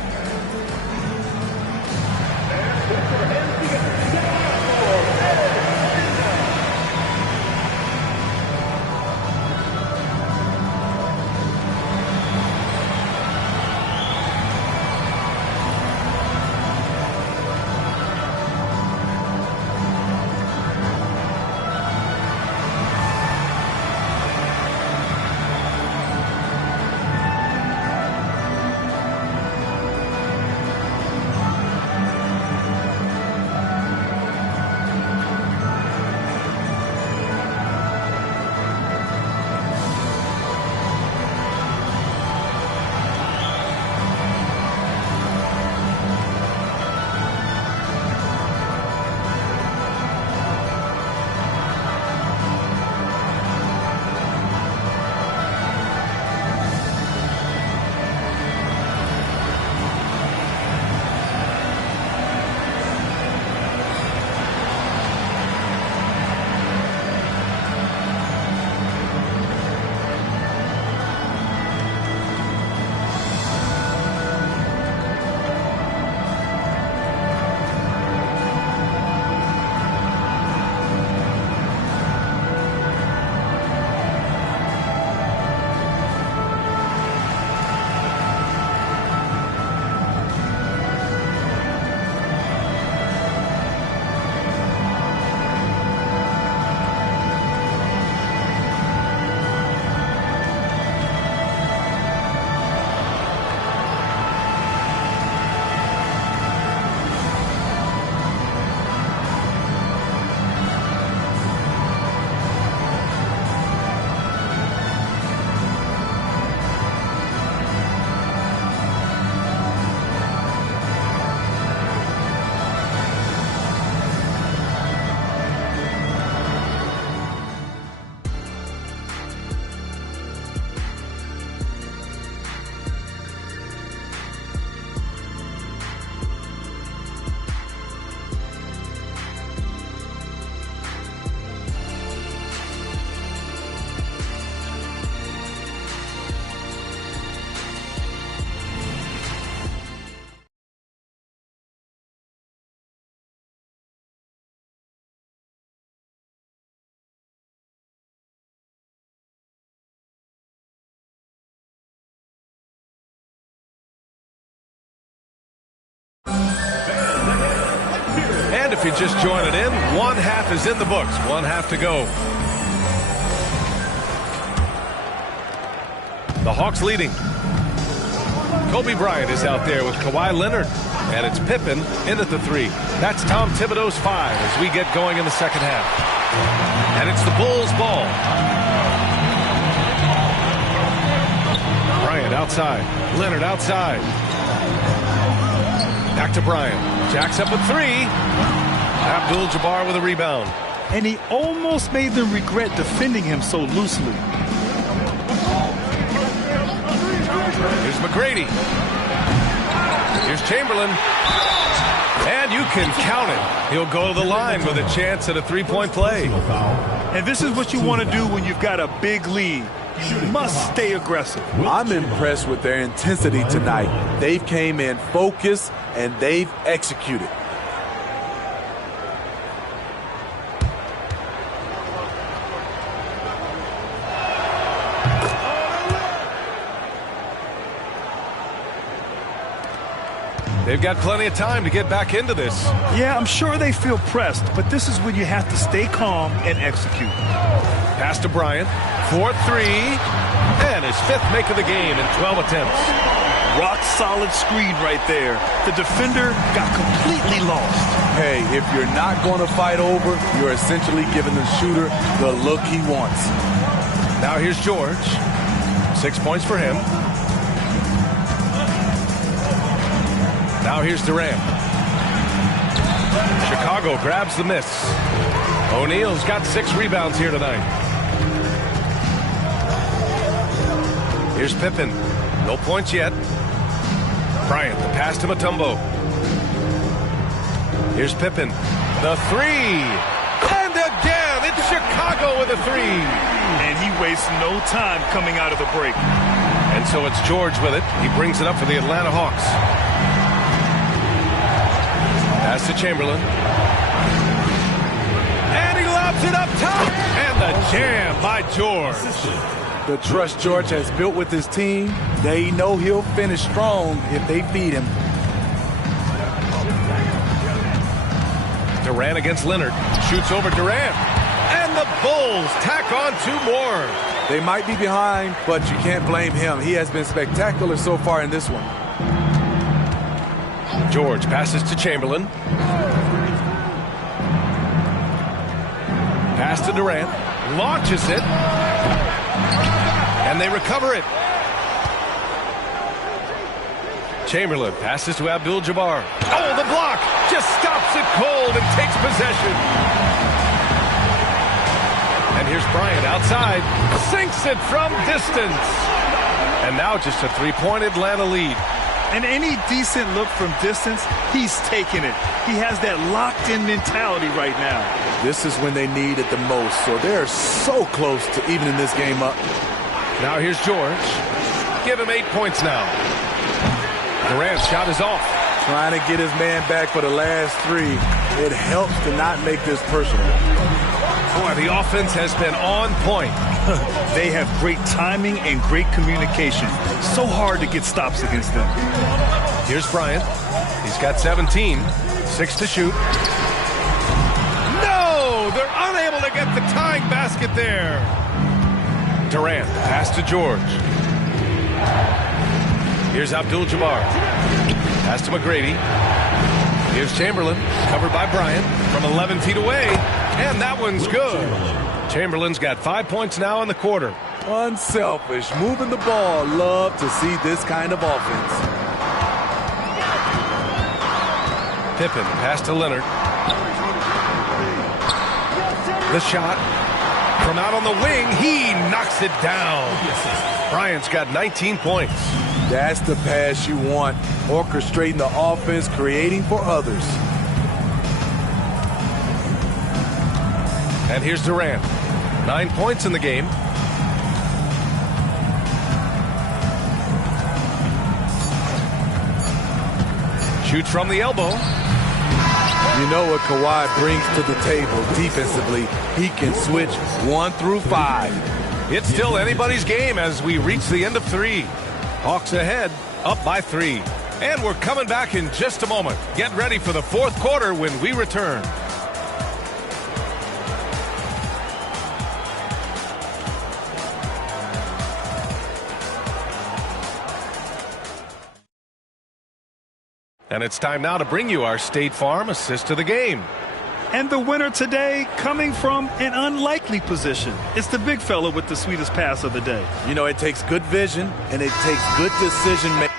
And if you're just joining in, one half is in the books. One half to go. The Hawks leading. Kobe Bryant is out there with Kawhi Leonard. And it's Pippen in at the 3. That's Tom Thibodeau's 5 as we get going in the second half. And it's the Bulls' ball. Bryant outside. Leonard outside. Back to Bryant. Jacks up a 3. Abdul-Jabbar with a rebound. And he almost made them regret defending him so loosely. Here's McGrady. Here's Chamberlain. And you can count it. He'll go to the line with a chance at a three-point play. And this is what you want to do when you've got a big lead. You must stay aggressive. I'm impressed with their intensity tonight. They've came in focused and they've executed. They've got plenty of time to get back into this. Yeah, I'm sure they feel pressed, but this is when you have to stay calm and execute. Pass to Bryant. 4-3. And his 5th make of the game in 12 attempts. Rock solid screen right there. The defender got completely lost. Hey, if you're not going to fight over, you're essentially giving the shooter the look he wants. Now here's George. 6 points for him. Now here's Durant. Chicago grabs the miss. O'Neal's got 6 rebounds here tonight. Here's Pippen. No points yet. Bryant, the pass to Mutombo. Here's Pippen. The 3. And again, it's Chicago with a 3. And he wastes no time coming out of the break. And so it's George with it. He brings it up for the Atlanta Hawks. Pass to Chamberlain. And he lobs it up top. And the jam by George. The trust George has built with his team, they know he'll finish strong if they feed him. Durant against Leonard. Shoots over Durant. And the Bulls tack on 2 more. They might be behind, but you can't blame him. He has been spectacular so far in this one. George passes to Chamberlain. Pass to Durant. Launches it. And they recover it. Chamberlain passes to Abdul-Jabbar. Oh, the block just stops it cold and takes possession. And here's Bryant outside. Sinks it from distance. And now just a 3-point Atlanta lead. And any decent look from distance, he's taking it. He has that locked-in mentality right now. This is when they need it the most, so they're so close to evening this game up. Now here's George. Give him 8 points now. Durant's shot is off. Trying to get his man back for the last 3. It helps to not make this personal. Boy, the offense has been on point. They have great timing and great communication. So hard to get stops against them. Here's Bryant. He's got 17. 6 to shoot. No! They're unable to get the tying basket there. Durant, pass to George. Here's Abdul-Jabbar. Pass to McGrady. Here's Chamberlain, covered by Bryant from 11 feet away. And that one's good. Chamberlain's got 5 points now in the quarter. Unselfish, moving the ball. Love to see this kind of offense. Pippen, pass to Leonard. The shot from out on the wing. He knocks it down. Bryant's got 19 points. That's the pass you want. Orchestrating the offense, creating for others. And here's Durant. 9 points in the game. Shoots from the elbow. You know what Kawhi brings to the table defensively. He can switch 1 through 5. It's still anybody's game as we reach the end of 3. Hawks ahead, up by 3. And we're coming back in just a moment. Get ready for the 4th quarter when we return. And it's time now to bring you our State Farm assist to the game. And the winner today coming from an unlikely position. It's the big fella with the sweetest pass of the day. You know, it takes good vision and it takes good decision making.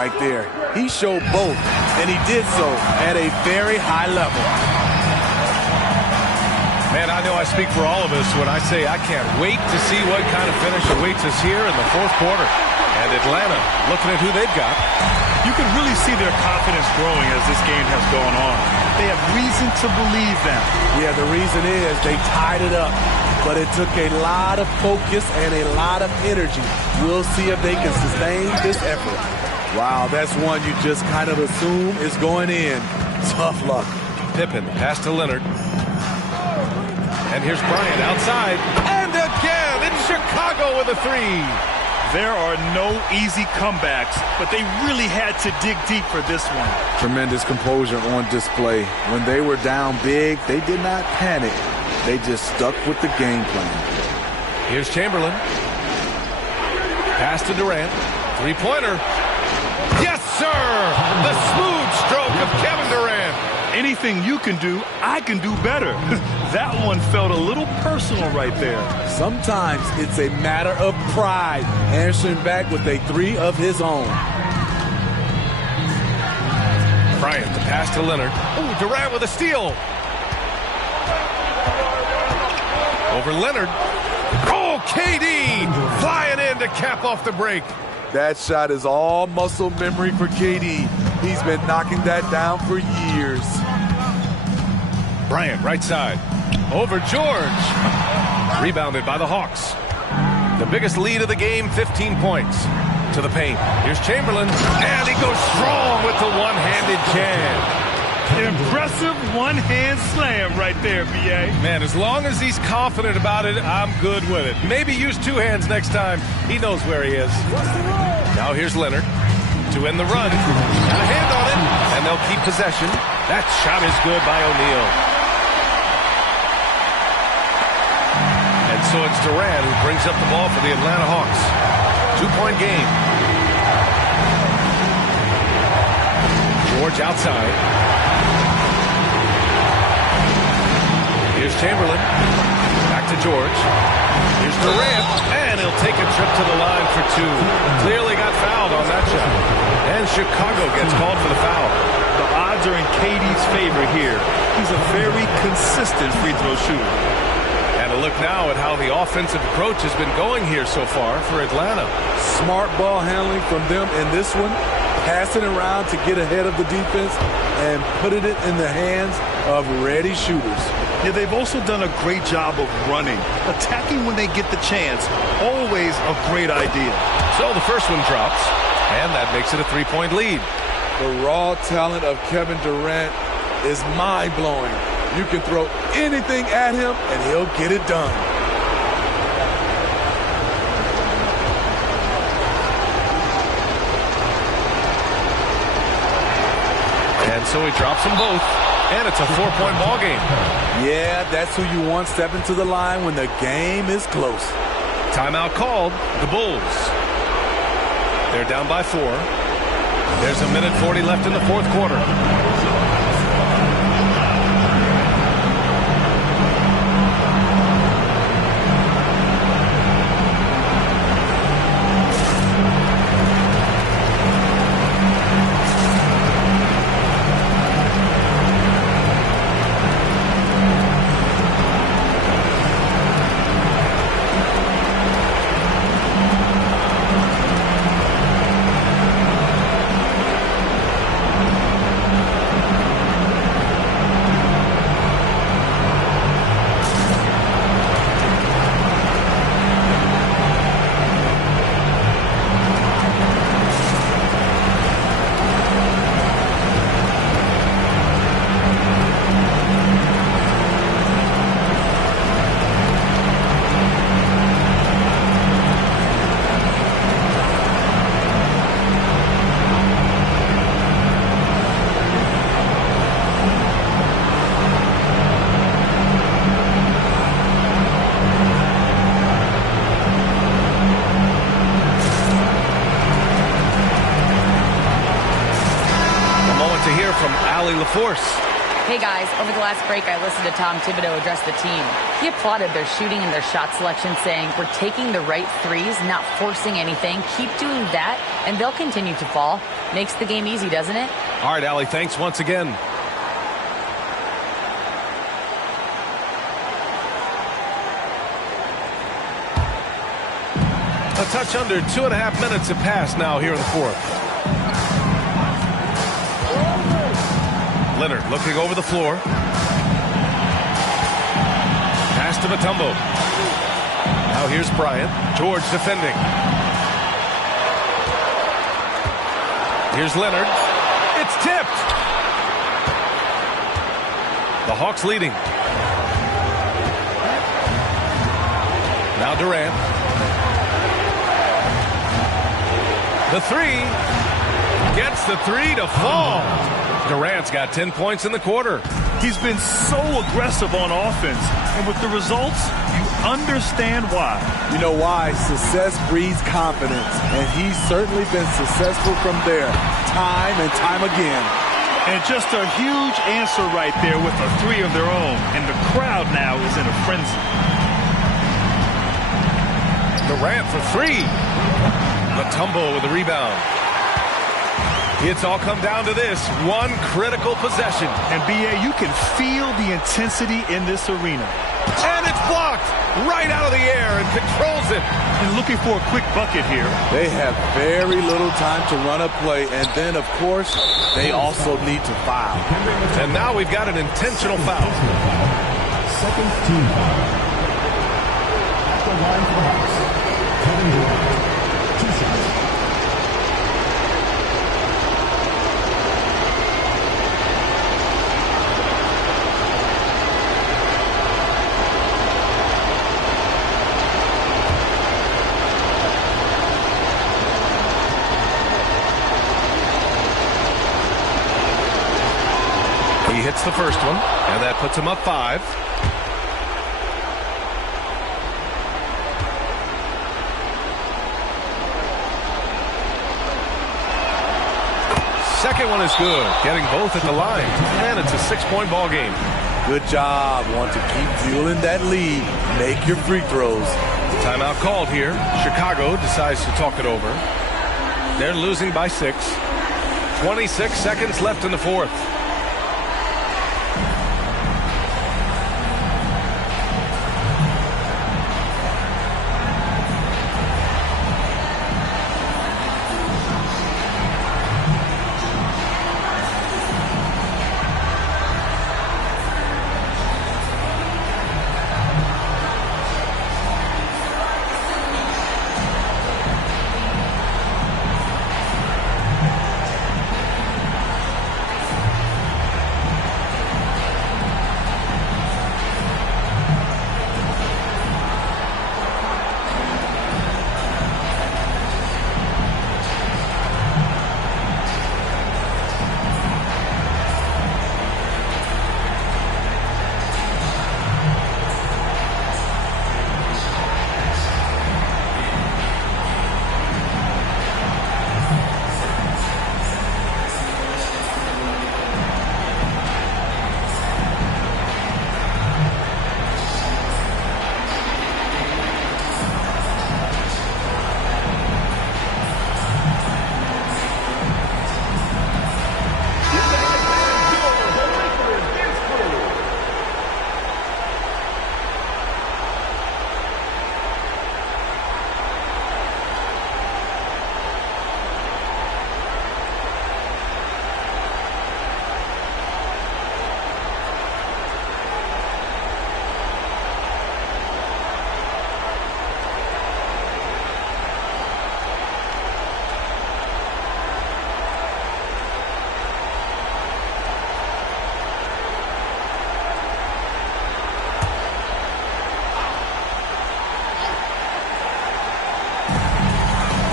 right there. He showed both, and he did so at a very high level. Man, I know I speak for all of us when I say I can't wait to see what kind of finish awaits us here in the fourth quarter. And Atlanta looking at who they've got. You can really see their confidence growing as this game has gone on. They have reason to believe that. Yeah, the reason is they tied it up, but it took a lot of focus and a lot of energy. We'll see if they can sustain this effort. Wow, that's one you just kind of assume is going in. Tough luck. Pippen pass to Leonard. And here's Bryant outside. And again, it's Chicago with a three. There are no easy comebacks, but they really had to dig deep for this one. Tremendous composure on display. When they were down big, they did not panic. They just stuck with the game plan. Here's Chamberlain. Pass to Durant. Three-pointer. Yes, sir! The smooth stroke of Kevin Durant. Anything you can do, I can do better. That one felt a little personal right there. Sometimes it's a matter of pride, answering back with a three of his own. Bryant, the pass to Leonard. Ooh, Durant with a steal. Over Leonard. Oh, KD flying in to cap off the break. That shot is all muscle memory for KD. He's been knocking that down for years. Bryant, right side. Over George. Rebounded by the Hawks. The biggest lead of the game, 15 points. To the paint. Here's Chamberlain. And he goes strong with the one-handed jam. Impressive one-hand slam right there, B.A. Man, as long as he's confident about it, I'm good with it. Maybe use two hands next time. He knows where he is. Now here's Leonard to end the run. Got a hand on it, and they'll keep possession. That shot is good by O'Neal. And so it's Durant who brings up the ball for the Atlanta Hawks. 2-point game. George outside. Here's Chamberlain. Back to George. Here's Durant. And he'll take a trip to the line for two. Clearly got fouled on that shot. And Chicago gets called for the foul. The odds are in KD's favor here. He's a very consistent free throw shooter. And a look now at how the offensive approach has been going here so far for Atlanta. Smart ball handling from them in this one. Passing around to get ahead of the defense and putting it in the hands of ready shooters. Yeah, they've also done a great job of running. Attacking when they get the chance. Always a great idea. So the first one drops, and that makes it a 3-point lead. The raw talent of Kevin Durant is mind-blowing. You can throw anything at him, and he'll get it done. And so he drops them both. And it's a 4-point ball game. Yeah, that's who you want stepping to the line when the game is close. Timeout called. The Bulls. They're down by 4. There's 1:40 left in the fourth quarter. LaForce. Hey guys, over the last break, I listened to Tom Thibodeau address the team. He applauded their shooting and their shot selection, saying, we're taking the right threes, not forcing anything. Keep doing that, and they'll continue to fall. Makes the game easy, doesn't it? All right, Allie, thanks once again. A touch under 2.5 minutes have passed now here in the fourth. Leonard looking over the floor. Pass to Mutombo. Now here's Bryant. George defending. Here's Leonard. It's tipped. The Hawks leading. Now Durant. The three. Gets the three to fall. Durant's got 10 points in the quarter. He's been so aggressive on offense, and with the results, you understand why. You know why? Success breeds confidence, and he's certainly been successful from there, time and time again. And just a huge answer right there with a three of their own, and the crowd now is in a frenzy. Durant for three. Mutombo with the rebound. It's all come down to this one critical possession. And B.A., you can feel the intensity in this arena. And it's blocked right out of the air and controls it. And looking for a quick bucket here. They have very little time to run a play, and then, of course, they also need to foul. And now we've got an intentional foul. Second team foul. At the line for the Hawks, Kevin Durant. 2 shots. He hits the first one, and that puts him up 5. Second one is good, getting both at the line, and it's a 6-point ball game. Good job. Want to keep fueling that lead. Make your free throws. Timeout called here. Chicago decides to talk it over. They're losing by 6. 26 seconds left in the fourth.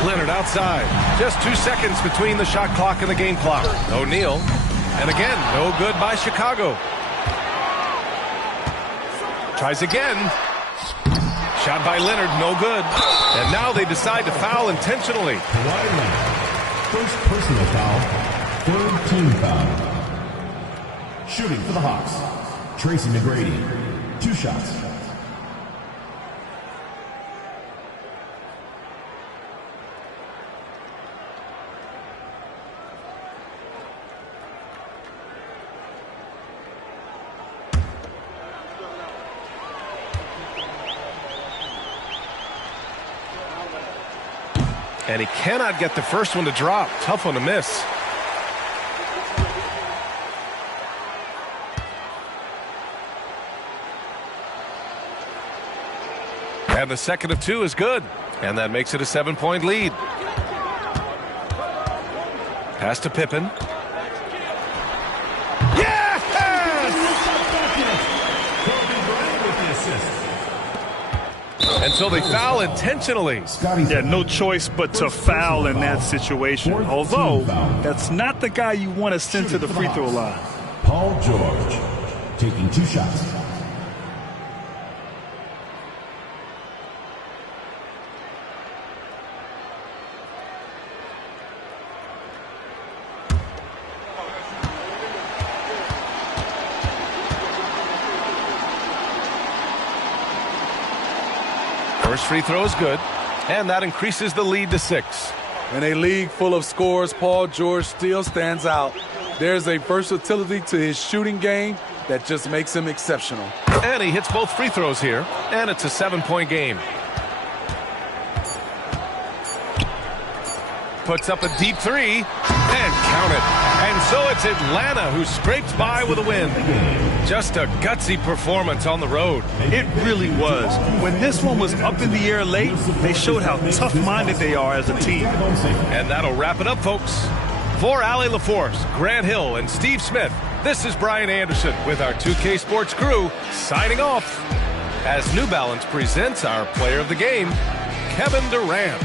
Leonard outside. Just 2 seconds between the shot clock and the game clock. O'Neal. And again, no good by Chicago. Tries again. Shot by Leonard, no good. And now they decide to foul intentionally. First personal foul, third team foul. Shooting for the Hawks, Tracy McGrady. 2 shots. And he cannot get the first one to drop. Tough one to miss. And the second of 2 is good. And that makes it a 7-point lead. Pass to Pippen. And so they foul intentionally. Yeah, no choice but to foul in that situation. Although, that's not the guy you want to send to the free throw line. Paul George taking 2 shots. First free throw is good, and that increases the lead to 6. In a league full of scorers, Paul George still stands out. There's a versatility to his shooting game that just makes him exceptional. And he hits both free throws here, and it's a 7-point game. Puts up a deep 3, and count it. And so it's Atlanta who scrapes by with a win. Just a gutsy performance on the road. It really was. When this one was up in the air late, they showed how tough-minded they are as a team. And that'll wrap it up, folks. For Allie LaForce, Grant Hill, and Steve Smith, this is Brian Anderson with our 2K Sports crew signing off as New Balance presents our player of the game, Kevin Durant.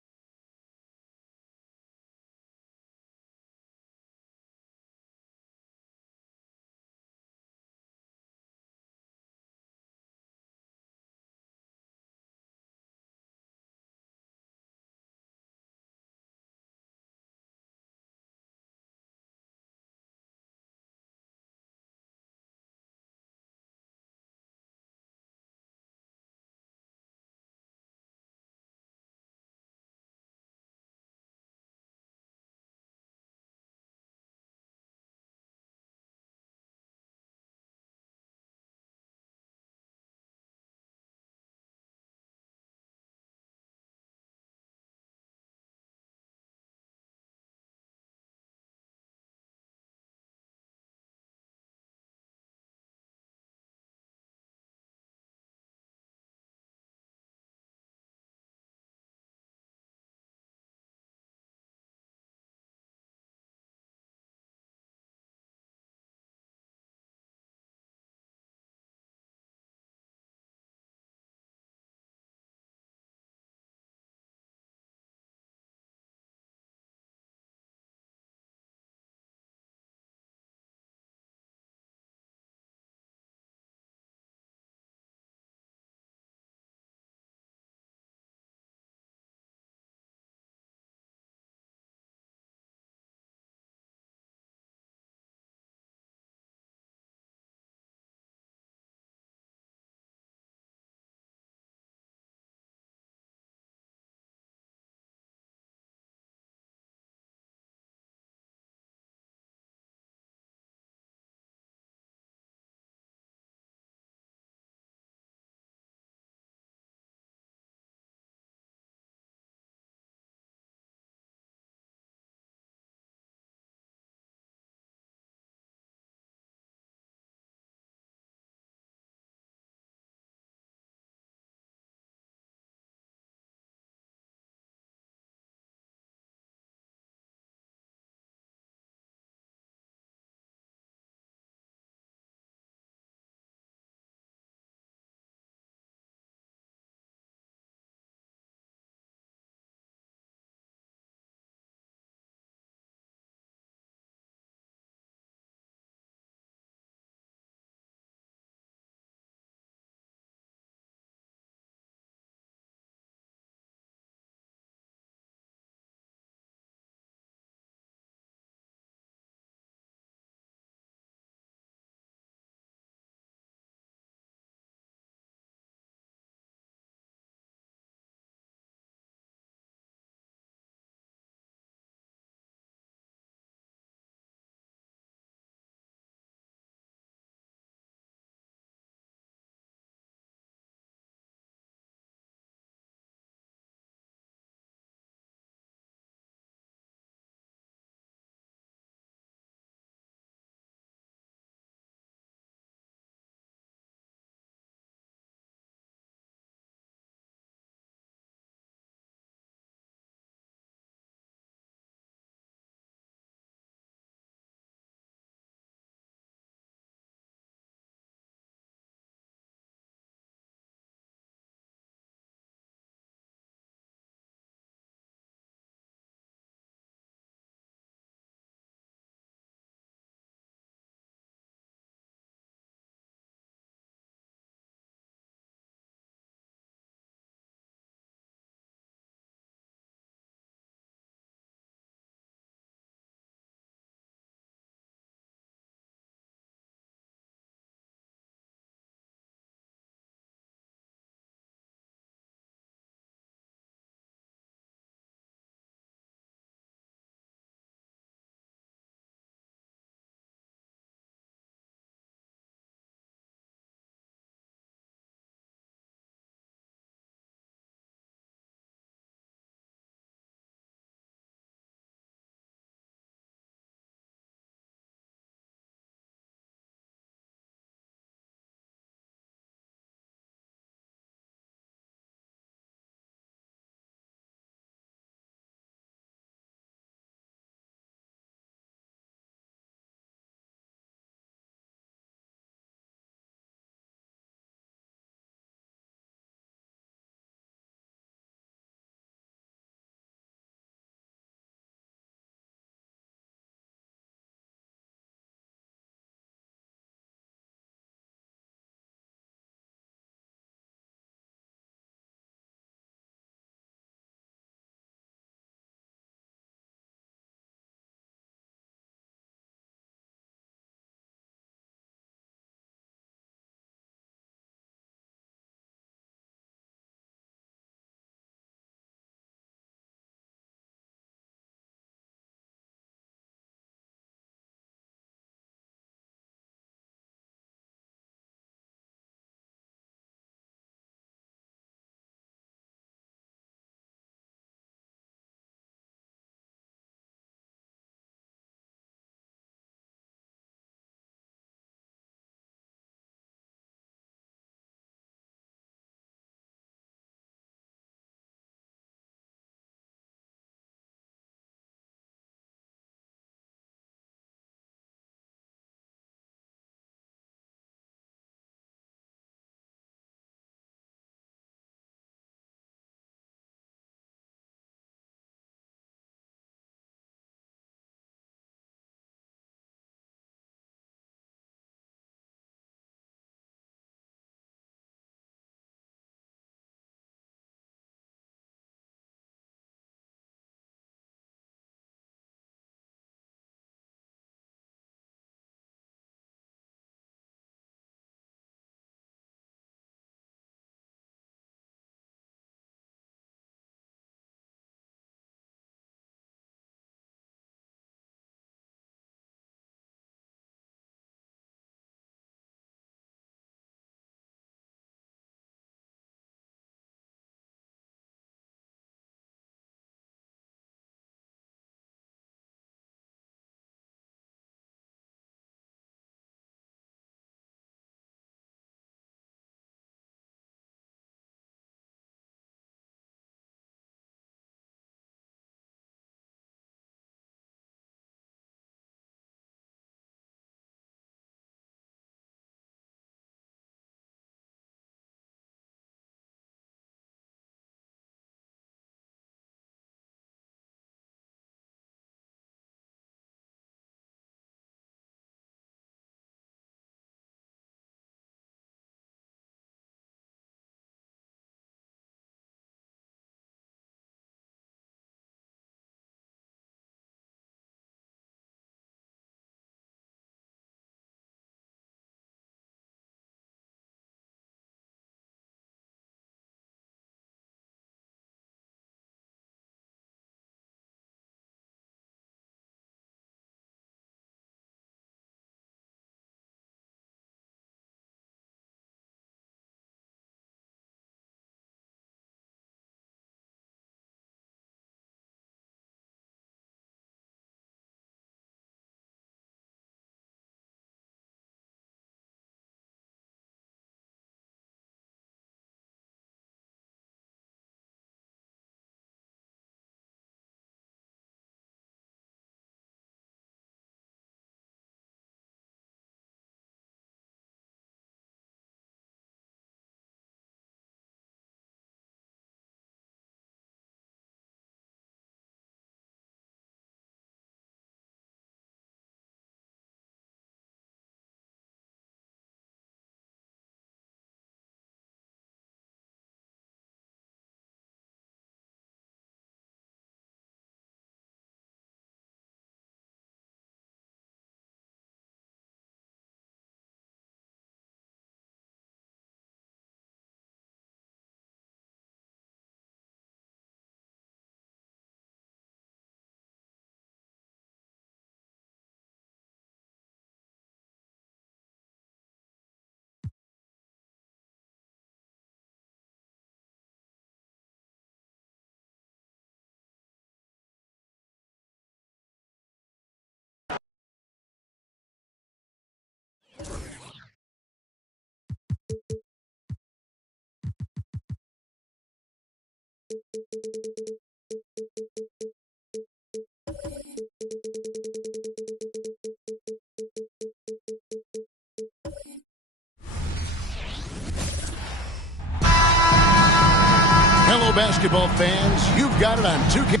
basketball fans, you've got it on 2K.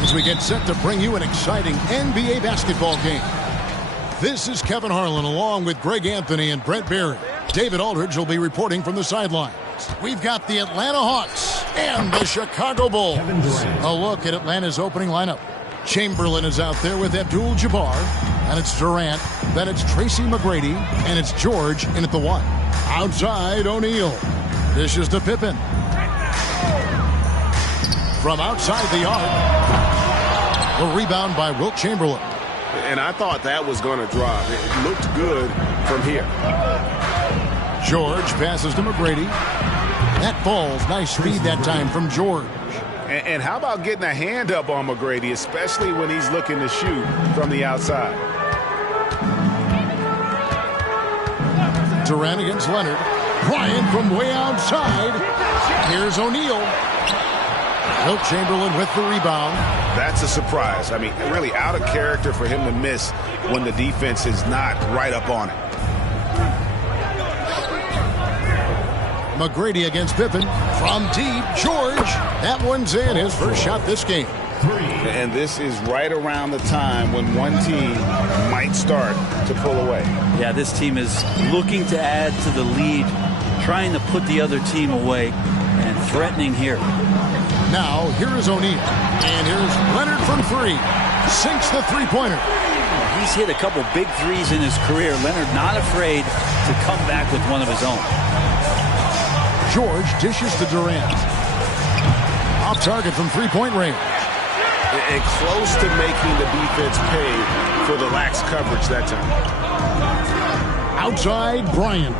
As we get set to bring you an exciting NBA basketball game. This is Kevin Harlan along with Greg Anthony and Brent Barry. David Aldridge will be reporting from the sidelines. We've got the Atlanta Hawks and the Chicago Bulls. A look at Atlanta's opening lineup. Chamberlain is out there with Abdul-Jabbar, and it's Durant, then it's Tracy McGrady, and it's George in at the 1. Outside, O'Neal. Dishes to Pippen. From outside the arc, a rebound by Wilt Chamberlain. And I thought that was going to drop. It looked good from here. George passes to McGrady. That falls. Nice speed that time from George. And how about getting a hand up on McGrady, especially when he's looking to shoot from the outside. Durant against Leonard. Bryant from way outside. Here's O'Neal. Wilt Chamberlain with the rebound. That's a surprise. I mean, really out of character for him to miss when the defense is not right up on it. McGrady against Pippen. From deep, George. That one's in. His first shot this game. And this is right around the time when one team might start to pull away. Yeah, this team is looking to add to the lead, trying to put the other team away, and threatening here. Now, here is O'Neal. And here's Leonard from 3. Sinks the three-pointer. He's hit a couple big threes in his career. Leonard not afraid to come back with one of his own. George dishes to Durant. Off target from three-point range. And close to making the defense pay for the lax coverage that time. Outside, Bryant.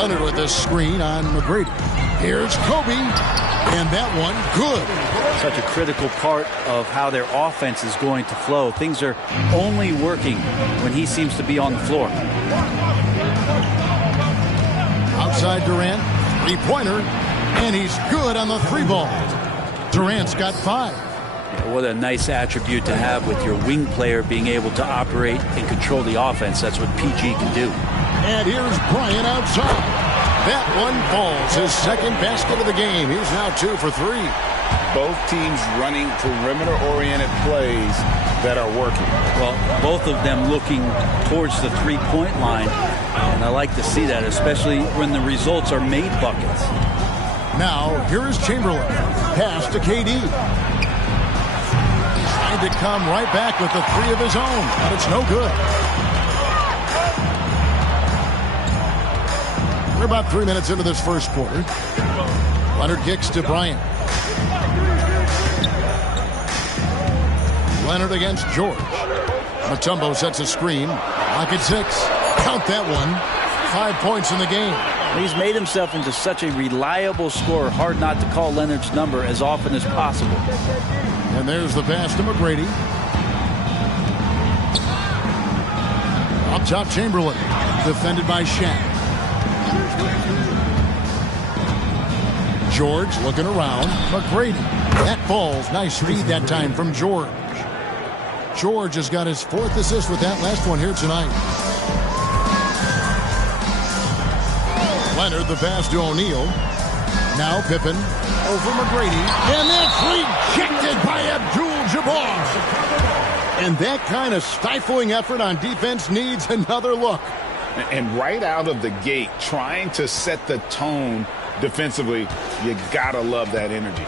Leonard with the screen on McGrady. Here's Kobe. And that one, good. Such a critical part of how their offense is going to flow. Things are only working when he seems to be on the floor. Outside Durant, three-pointer, and he's good on the three ball. Durant's got 5. What a nice attribute to have with your wing player being able to operate and control the offense. That's what PG can do. And here's Bryant outside. That one falls. His second basket of the game. He's now 2 for 3. Both teams running perimeter-oriented plays that are working. Well, both of them looking towards the three-point line, and I like to see that, especially when the results are made buckets. Now, here is Chamberlain. Pass to KD. Trying to come right back with the three of his own, but it's no good. We're about 3 minutes into this first quarter. Leonard kicks to Bryant. Leonard against George. Mutombo sets a screen. Pocket 6. Count that one. 5 points in the game. He's made himself into such a reliable scorer. Hard not to call Leonard's number as often as possible. And there's the pass to McGrady. Up top, Chamberlain. Defended by Shaq. George looking around. McGrady. That falls. Nice read that time from George. George has got his 4th assist with that last one here tonight. Leonard, the pass to O'Neal. Now Pippen over McGrady. And that's rejected by Abdul-Jabbar. And that kind of stifling effort on defense needs another look. And right out of the gate, trying to set the tone defensively, you gotta love that energy.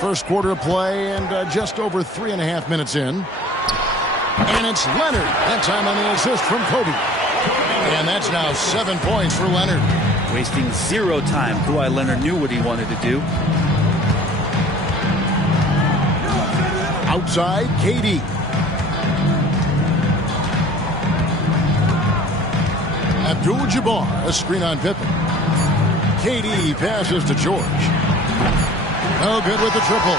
First quarter of play and just over 3.5 minutes in. And it's Leonard. That time on the assist from Kobe. And that's now 7 points for Leonard. Wasting 0 time. Kawhi Leonard knew what he wanted to do. Outside, KD. Abdul-Jabbar, a screen on Pippen. KD passes to George. No good with the triple.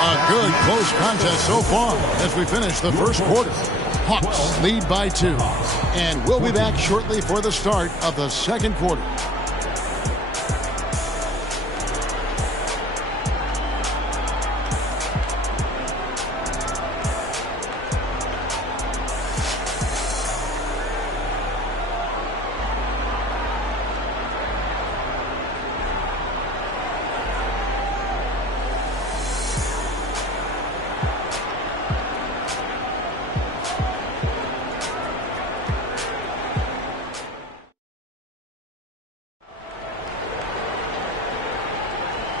A good close contest so far as we finish the first quarter. Hawks lead by 2. And we'll be back shortly for the start of the second quarter.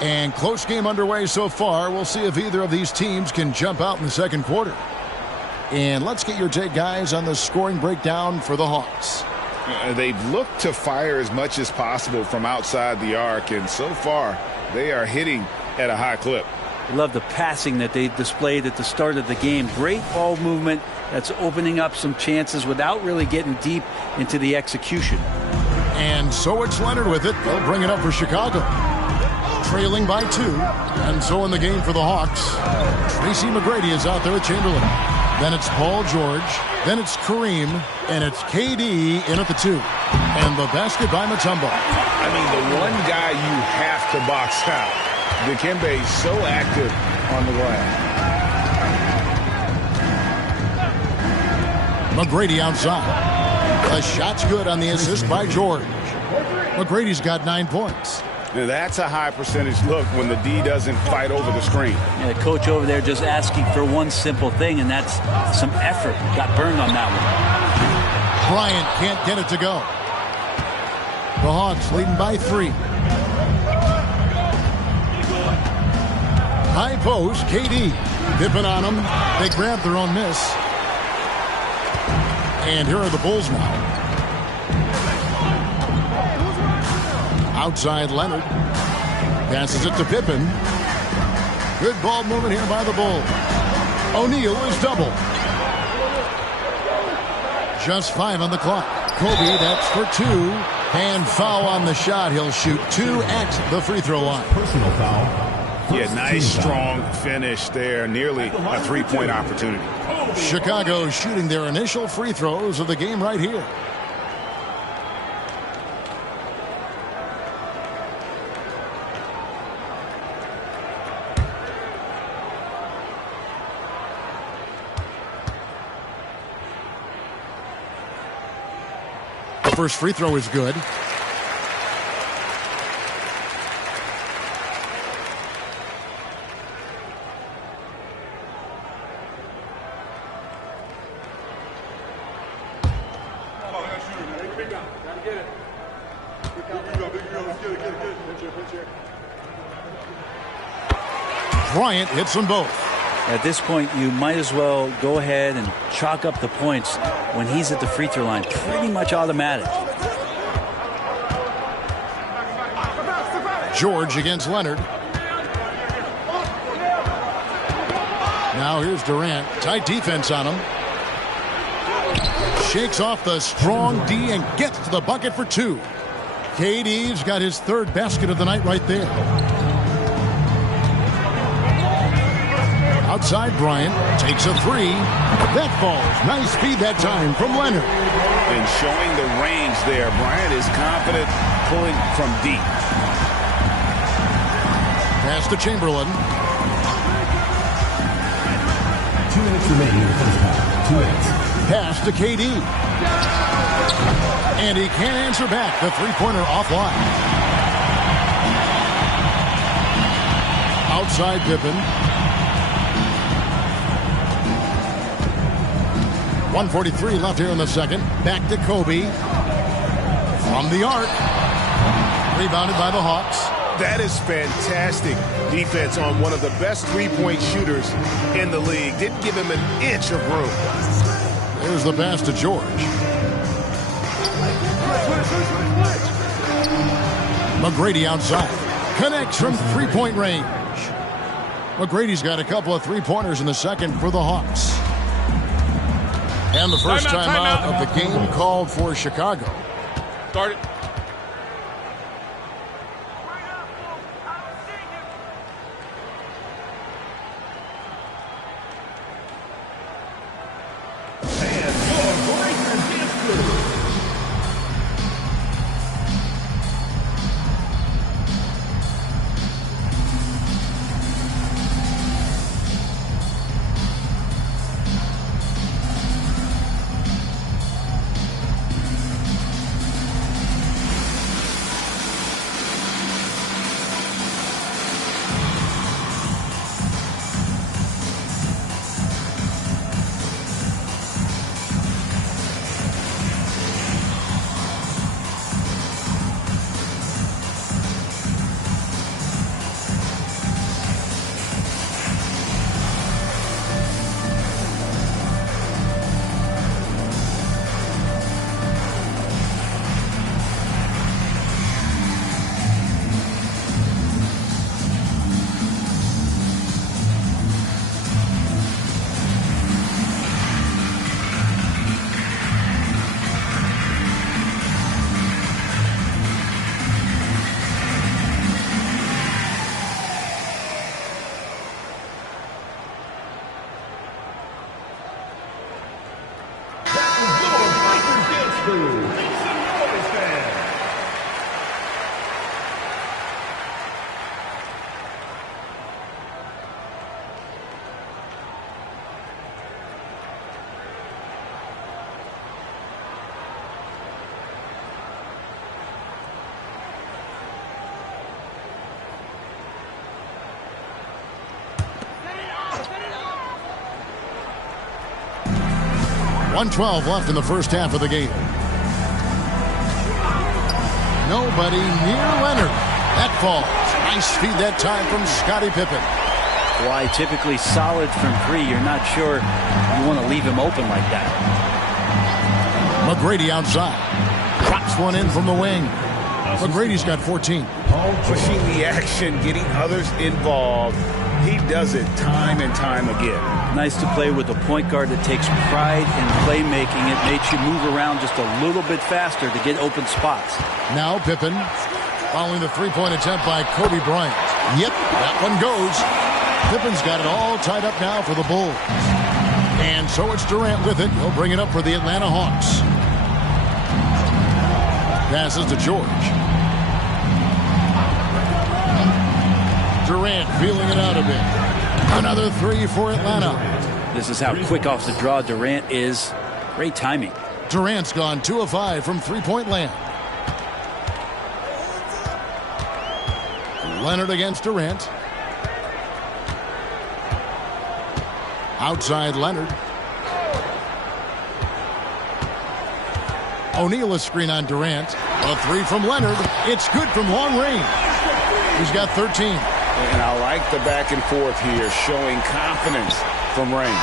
And close game underway so far. We'll see if either of these teams can jump out in the second quarter. And let's get your take, guys, on the scoring breakdown for the Hawks. They've looked to fire as much as possible from outside the arc, and so far they are hitting at a high clip. I love the passing that they displayed at the start of the game. Great ball movement that's opening up some chances without really getting deep into the execution. And so it's Leonard with it. They'll bring it up for Chicago. Trailing by 2, and so in the game for the Hawks, Tracy McGrady is out there with Chamberlain. Then it's Paul George, then it's Kareem, and it's KD in at the 2. And the basket by Mutombo. I mean, the one guy you have to box out. Dikembe is so active on the glass. McGrady outside. The shot's good on the assist by George. McGrady's got 9 points. Now that's a high percentage look when the D doesn't fight over the screen. Yeah, the coach over there just asking for one simple thing, and that's some effort. Got burned on that one. Bryant can't get it to go. The Hawks leading by 3. High post, KD. Pippen on them. They grab their own miss. And here are the Bulls now. Outside Leonard. Passes it to Pippen. Good ball movement here by the Bulls. O'Neal is double. Just 5 on the clock. Kobe, that's for 2. And foul on the shot. He'll shoot 2 at the free throw line. Personal foul. Yeah, nice strong finish there. Nearly a 3-point opportunity. Chicago shooting their initial free throws of the game right here. first free throw is good. Bryant hits them both. At this point, you might as well go ahead and chalk up the points when he's at the free throw line. Pretty much automatic. George against Leonard. Now here's Durant. Tight defense on him. Shakes off the strong D and gets to the bucket for two. KD's got his third basket of the night right there. Outside Bryant takes a three. That falls. Nice feed that time from Leonard. And showing the range there. Bryant is confident pulling from deep. Pass to Chamberlain. 2 minutes remaining in the first half. 2 minutes. Pass to KD. And he can't answer back. The three-pointer offline. Outside Pippen. 1:43 left here in the second. Back to Kobe. From the arc. Rebounded by the Hawks. That is fantastic defense on one of the best three-point shooters in the league. Didn't give him an inch of room. There's the pass to George. McGrady outside. Connects from three-point range. McGrady's got a couple of three-pointers in the second for the Hawks. And the first timeout of the game called for Chicago. Start it. .112 left in the first half of the game. Nobody near Leonard. That falls. Nice feed that time from Scottie Pippen. Why typically solid from three. You're not sure you want to leave him open like that. McGrady outside. Drops one in from the wing. McGrady's got 14. Pushing the action, getting others involved. He does it time and time again. Nice to play with a point guard that takes pride in playmaking. It makes you move around just a little bit faster to get open spots. Now Pippen following the three-point attempt by Kobe Bryant. Yep, that one goes. Pippen's got it all tied up now for the Bulls. And so it's Durant with it. He'll bring it up for the Atlanta Hawks. Passes to George. Durant feeling it out a bit. Another three for Atlanta. This is how quick off the draw Durant is. Great timing. Durant's gone 2 of 5 from three-point land. Leonard against Durant. Outside Leonard. O'Neal a screen on Durant. A three from Leonard. It's good from long range. He's got 13. And I like the back and forth here, showing confidence from Rain.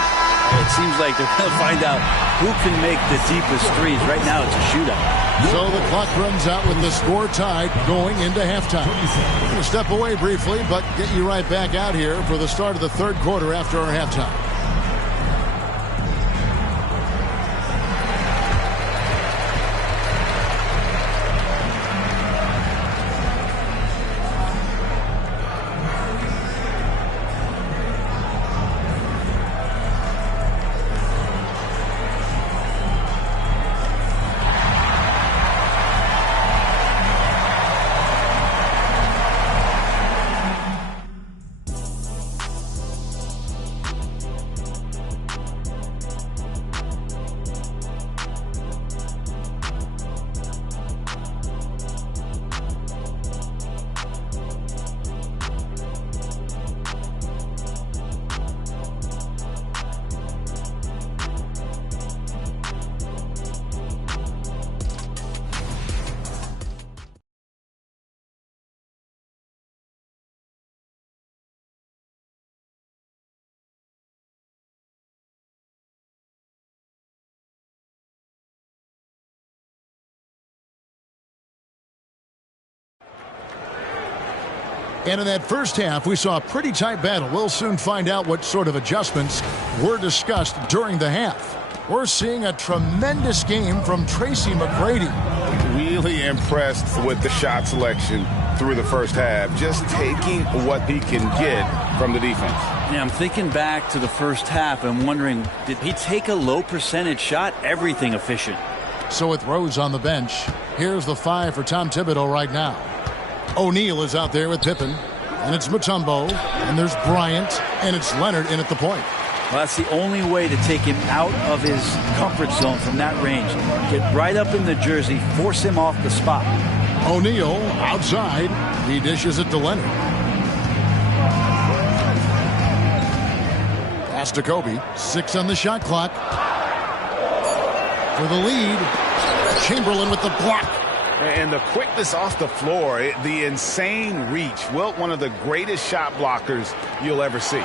It seems like they're going to find out who can make the deepest threes. Right now it's a shootout. So the clock runs out with the score tied going into halftime. We're going to step away briefly, but get you right back out here for the start of the third quarter after our halftime. And in that first half, we saw a pretty tight battle. We'll soon find out what sort of adjustments were discussed during the half. We're seeing a tremendous game from Tracy McGrady. Really impressed with the shot selection through the first half, just taking what he can get from the defense. Yeah, I'm thinking back to the first half and wondering, did he take a low percentage shot? Everything efficient. So with Rose on the bench, here's the 5 for Tom Thibodeau right now. O'Neal is out there with Pippen, and it's Mutombo, and there's Bryant, and it's Leonard in at the point. Well, that's the only way to take him out of his comfort zone from that range. Get right up in the jersey, force him off the spot. O'Neal outside. He dishes it to Leonard. Pass to Kobe. 6 on the shot clock. For the lead, Chamberlain with the block. And the quickness off the floor, the insane reach. Wilt, one of the greatest shot blockers you'll ever see.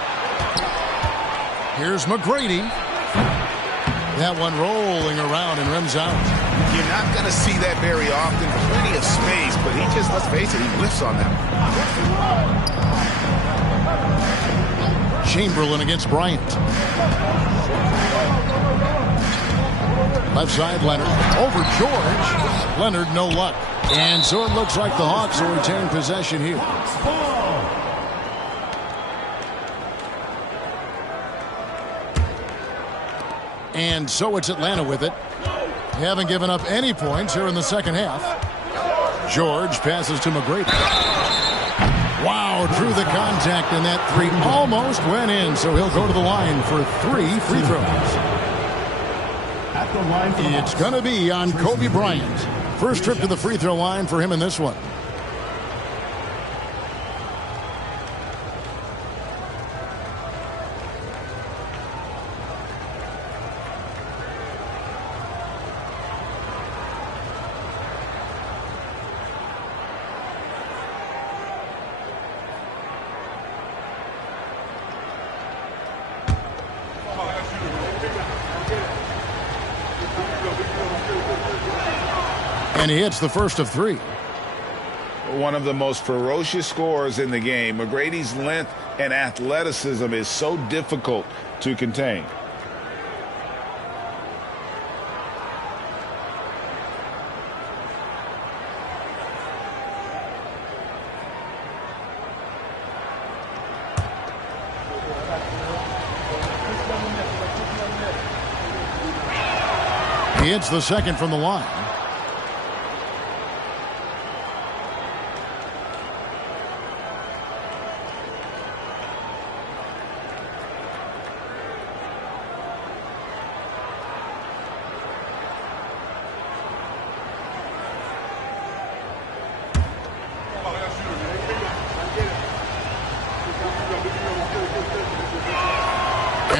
Here's McGrady. That one rolling around and rims out. You're not going to see that very often. Plenty of space, but he just, let's face it, he whiffs on that. Chamberlain against Bryant. Left side, Leonard. Over George. Leonard, no luck. And so it looks like the Hawks will retain possession here. And so it's Atlanta with it. They haven't given up any points here in the second half. George passes to McGrady. Wow, through the contact, and that three almost went in. So he'll go to the line for 3 free throws. It's going to be on Kobe Bryant. First trip to the free throw line for him in this one. And he hits the first of 3. One of the most ferocious scorers in the game. McGrady's length and athleticism is so difficult to contain. He hits the second from the line.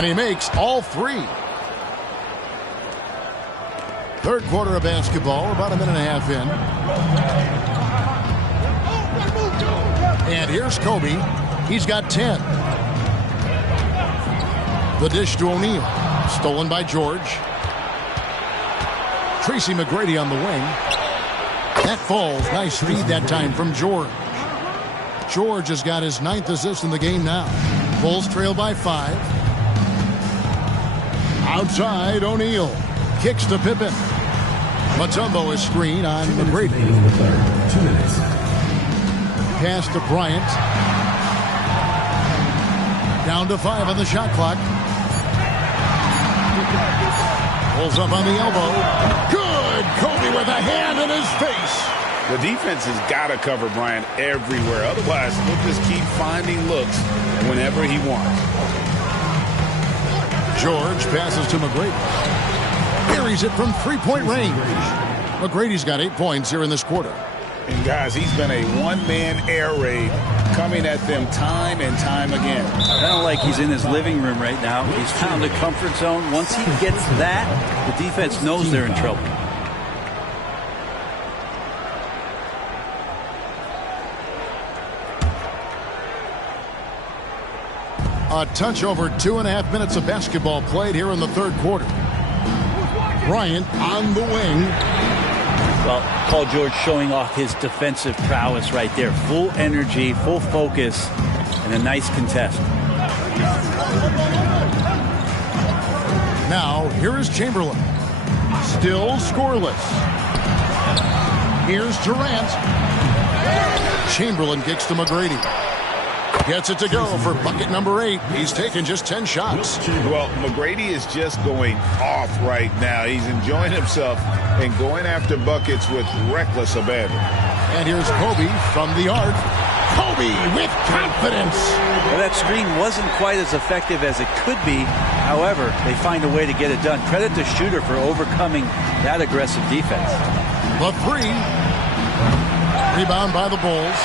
And he makes all three. Third quarter of basketball, about a minute and a half in. And here's Kobe. He's got 10. The dish to O'Neal. Stolen by George. Tracy McGrady on the wing. That falls. Nice feed that time from George. George has got his 9th assist in the game now. Bulls trail by 5. Outside, O'Neal. Kicks to Pippen. Mutombo is screen on McGrady. 2 minutes. Pass to Bryant. Down to 5 on the shot clock. Pulls up on the elbow. Good! Kobe with a hand in his face. The defense has got to cover Bryant everywhere. Otherwise, he'll just keep finding looks whenever he wants. George passes to McGrady. Buries it from three-point range. McGrady's got 8 points here in this quarter. And guys, he's been a one-man air raid coming at them time and time again. Kind of like he's in his living room right now. He's found a comfort zone. Once he gets that, the defense knows they're in trouble. A touch over 2.5 minutes of basketball played here in the third quarter. Bryant on the wing. Well, Paul George showing off his defensive prowess right there. Full energy, full focus, and a nice contest. Now, here is Chamberlain. Still scoreless. Here's Durant. Chamberlain kicks to McGrady. Gets it to go for bucket number 8. He's taken just 10 shots. Well, McGrady is just going off right now. He's enjoying himself and going after buckets with reckless abandon. And here's Kobe from the arc. Kobe with confidence. Well, that screen wasn't quite as effective as it could be. However, they find a way to get it done. Credit the shooter for overcoming that aggressive defense. The 3. Rebound by the Bulls.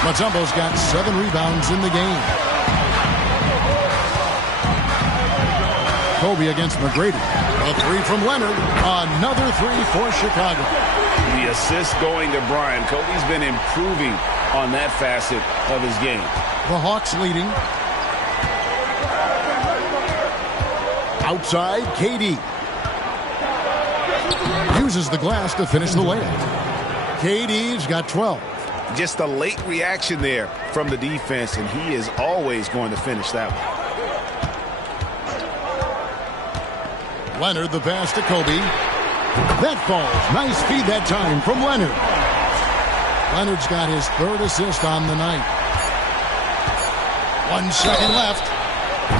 Mutombo's got 7 rebounds in the game. Kobe against McGrady. A 3 from Leonard. Another 3 for Chicago. The assist going to Bryant. Kobe's been improving on that facet of his game. The Hawks leading. Outside, KD. Uses the glass to finish the layup. KD's got 12. Just a late reaction there from the defense, and he is always going to finish that one. Leonard, the pass to Kobe. That falls. Nice feed that time from Leonard. Leonard's got his 3rd assist on the night. 1 second left.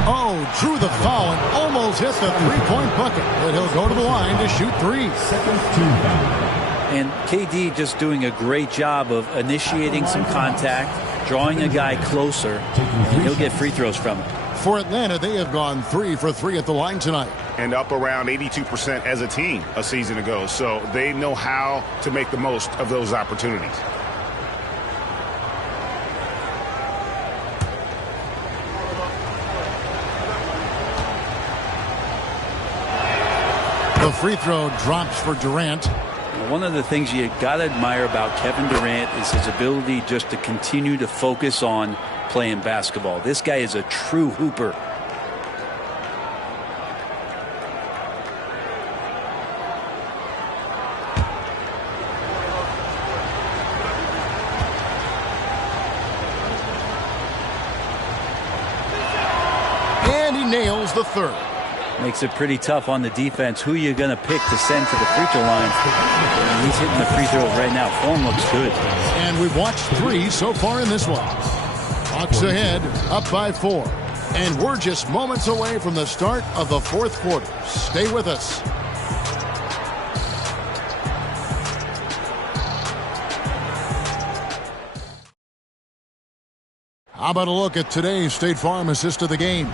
Oh, drew the foul and almost hit the three-point bucket. But he'll go to the line to shoot 3. Second team foul. And KD just doing a great job of initiating some contact, drawing a guy closer, and he'll get free throws from it. For Atlanta, they have gone 3 for 3 at the line tonight. And up around 82% as a team a season ago. So they know how to make the most of those opportunities. The free throw drops for Durant. One of the things you got to admire about Kevin Durant is his ability just to continue to focus on playing basketball. This guy is a true hooper. And he nails the 3rd. Makes it pretty tough on the defense. Who you going to pick to send to the free throw line? And he's hitting the free throws right now. Form looks good. And we've watched 3 so far in this one. Hawks ahead, up by 4. And we're just moments away from the start of the 4th quarter. Stay with us. How about a look at today's State Farm assist of the game?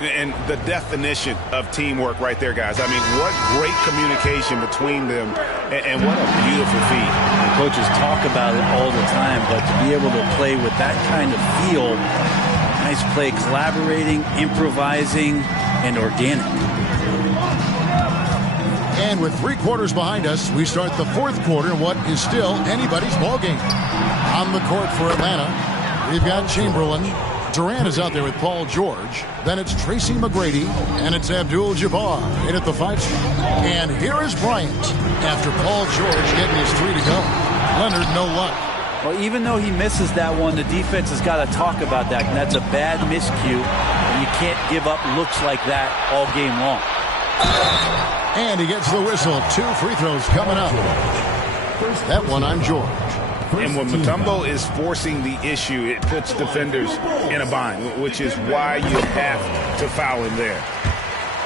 And the definition of teamwork right there, guys. I mean, what great communication between them, and what a beautiful feed. The coaches talk about it all the time, but to be able to play with that kind of feel, nice play, collaborating, improvising, and organic. And with 3 quarters behind us, we start the 4th quarter in what is still anybody's ballgame. On the court for Atlanta, we've got Chamberlain. Durant is out there with Paul George. Then it's Tracy McGrady, and it's Abdul-Jabbar in at the 5 spot. And here is Bryant after Paul George getting his 3 to go. Leonard, no luck. Well, even though he misses that one, the defense has got to talk about that. And that's a bad miscue, and you can't give up looks like that all game long. And he gets the whistle. 2 free throws coming up. That one on George. And when Mutombo is forcing the issue, it puts defenders in a bind, which is why you have to foul him there.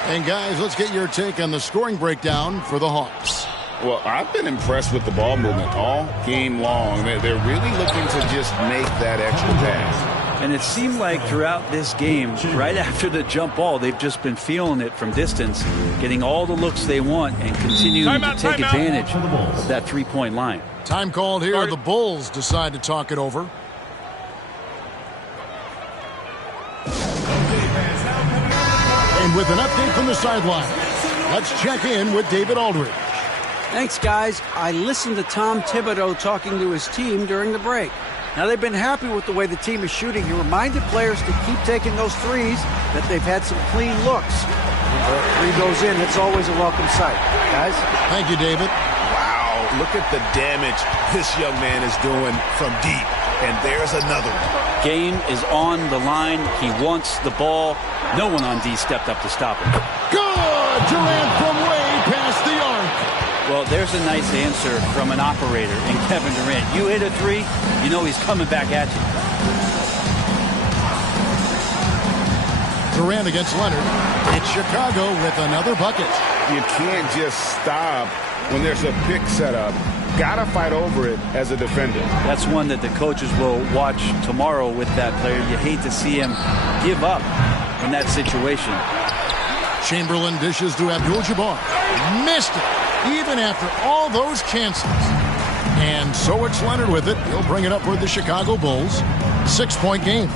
And guys, let's get your take on the scoring breakdown for the Hawks. Well, I've been impressed with the ball movement all game long. They're really looking to just make that extra pass. And it seemed like throughout this game, right after the jump ball, they've just been feeling it from distance, getting all the looks they want and continuing to take advantage of that 3-point line. Time called here. The Bulls decide to talk it over. And with an update from the sideline, let's check in with David Aldridge. Thanks, guys. I listened to Tom Thibodeau talking to his team during the break. Now, they've been happy with the way the team is shooting. He reminded players to keep taking those threes, that they've had some clean looks. When a 3 goes in, it's always a welcome sight. Guys? Thank you, David. Wow, look at the damage this young man is doing from deep. And there's another one. Game is on the line. He wants the ball. No one on D stepped up to stop him. Good! Durant from way past the arc. Well, there's a nice answer from an operator in Kevin Durant. You hit a 3, you know he's coming back at you. Durant against Leonard. It's Chicago with another bucket. You can't just stop when there's a pick set up. Gotta fight over it as a defender. That's one that the coaches will watch tomorrow with that player. You hate to see him give up in that situation. Chamberlain dishes to Abdul-Jabbar. Missed it, even after all those chances. And so it's Leonard with it. He'll bring it up for the Chicago Bulls. 6-point game.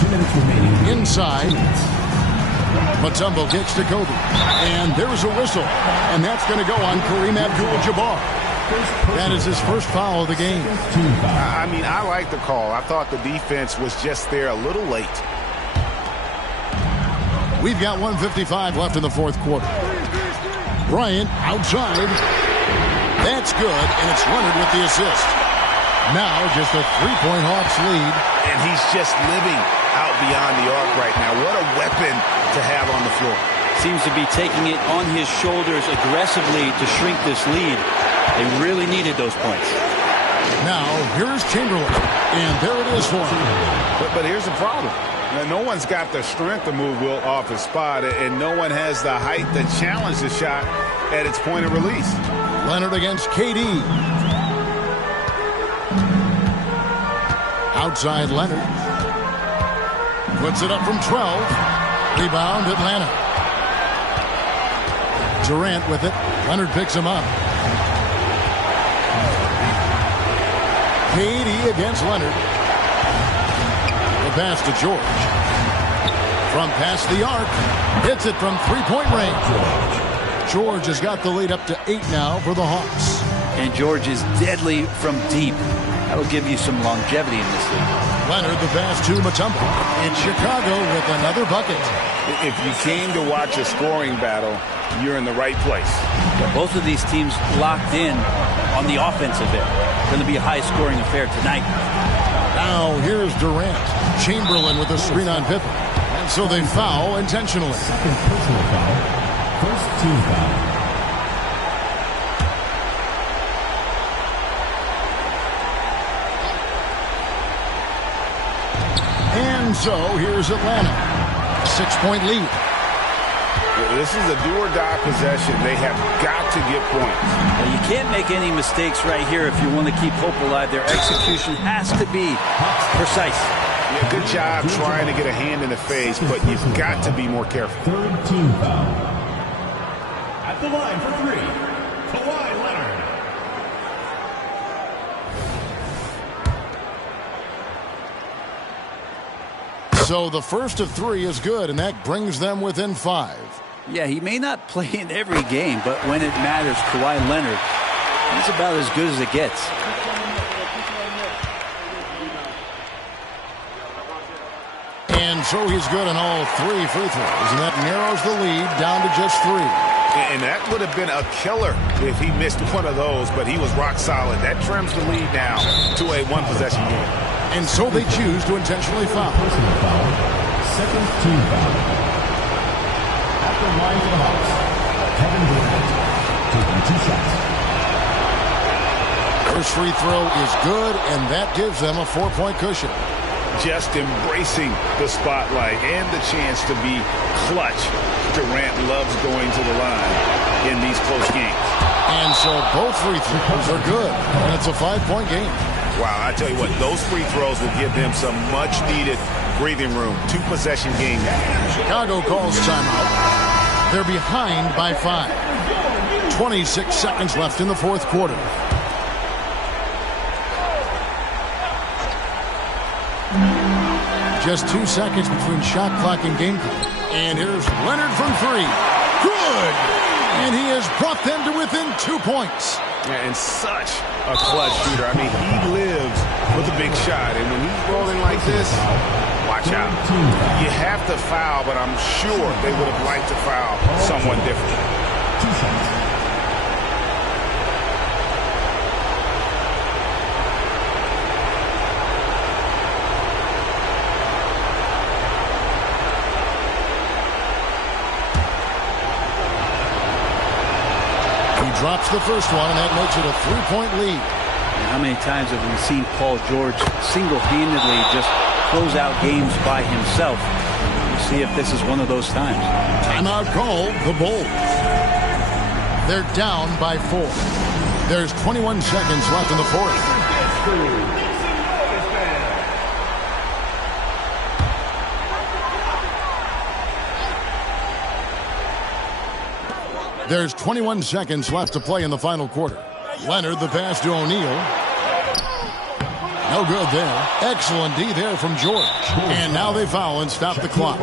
2 minutes remaining. Inside. Mutombo kicks to Kobe. And there's a whistle. And that's going to go on Kareem Abdul-Jabbar. That is his first foul of the game. I mean, I like the call. I thought the defense was just there a little late. We've got 1:55 left in the 4th quarter. Bryant outside. That's good, and it's Leonard with the assist. Now just a 3-point Hawks lead. And he's just living out beyond the arc right now. What a weapon to have on the floor. Seems to be taking it on his shoulders aggressively to shrink this lead. They really needed those points. Now, here's Chamberlain, and there it is for him. But here's the problem. Now, no one's got the strength to move Will off his spot, and no one has the height to challenge the shot at its point of release. Leonard against KD. Outside Leonard. Puts it up from 12. Rebound Atlanta. Durant with it. Leonard picks him up. KD against Leonard. The pass to George. From past the arc. Hits it from 3-point range. George has got the lead up to 8 now for the Hawks. And George is deadly from deep. That'll give you some longevity in this league. Leonard the pass to Mutombo. In Chicago with another bucket. If you came to watch a scoring battle, you're in the right place. Yeah, both of these teams locked in on the offensive end. Going to be a high-scoring affair tonight. Now here's Durant. Chamberlain with a screen on Pippen. And so they foul intentionally. Second personal foul. First team foul. And so here's Atlanta. 6-point lead. This is a do-or-die possession. They have got to get points. Well, you can't make any mistakes right here if you want to keep hope alive. Their execution has to be precise. Yeah, good job trying to get a hand in the face, but you've got to be more careful. Third team foul. At the line for 3, Kawhi Leonard. So the first of 3 is good, and that brings them within 5. Yeah, he may not play in every game, but when it matters, Kawhi Leonard, he's about as good as it gets. And so he's good on all 3 free throws, and that narrows the lead down to just 3. And that would have been a killer if he missed one of those, but he was rock solid. That trims the lead now to a 1-possession game. And so they choose to intentionally foul. Personal foul. Second team foul. At the line for the Hawks, Kevin Durant taking 2 shots. First free throw is good, and that gives them a 4-point cushion. Just embracing the spotlight and the chance to be clutch. Durant loves going to the line in these close games. And so both free throws are good, and it's a 5-point game. Wow, I tell you what, those free throws will give them some much-needed breathing room. 2-possession game now. Chicago calls timeout. They're behind by 5. 26 seconds left in the fourth quarter. Just 2 seconds between shot clock and game clock. And here's Leonard from 3. Good! And he has brought them to within 2 points. Yeah, and such a clutch shooter. I mean, he lives with a big shot. And when he's rolling like this, watch out. You have to foul, but I'm sure they would have liked to foul someone different. 2 shots. Drops the first one, and that makes it a 3-point lead. How many times have we seen Paul George single-handedly just close out games by himself? We'll see if this is one of those times. Timeout called the Bulls. They're down by 4. There's 21 seconds left in the fourth. There's 21 seconds left to play in the final quarter. Leonard, the pass to O'Neal. No good there. Excellent D there from George. And now they foul and stop the clock.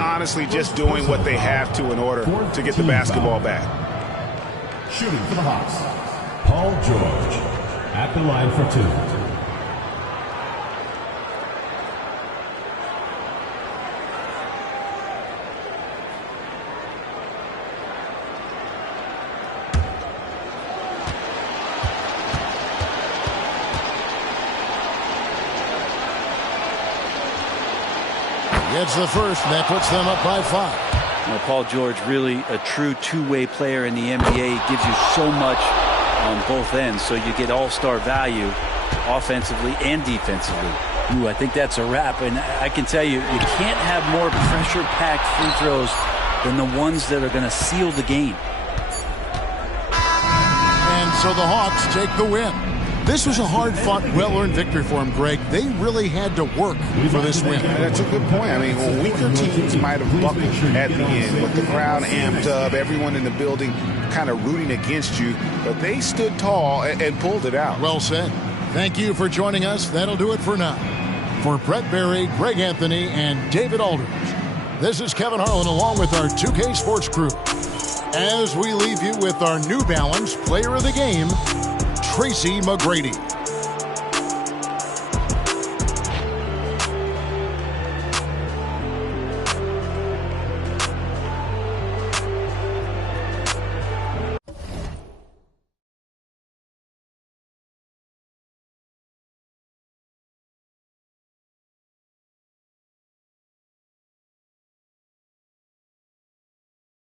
Honestly, just doing what they have to in order to get the basketball back. Shooting for the Hawks, Paul George at the line for 2. Gets the first, and that puts them up by 5. Well, Paul George, really a true two-way player in the NBA. Gives you so much on both ends, so you get all-star value offensively and defensively. Ooh, I think that's a wrap, and I can tell you, you can't have more pressure-packed free throws than the ones that are going to seal the game. And so the Hawks take the win. This was a hard-fought, well-earned victory for him, Greg. They really had to work for this win. That's a good point. I mean, weaker teams might have buckled at the end, with the crowd amped up, everyone in the building kind of rooting against you, but they stood tall and pulled it out. Well said. Thank you for joining us. That'll do it for now. For Brett Berry, Greg Anthony, and David Aldridge, this is Kevin Harlan along with our 2K Sports crew. As we leave you with our New Balance Player of the Game, Tracy McGrady.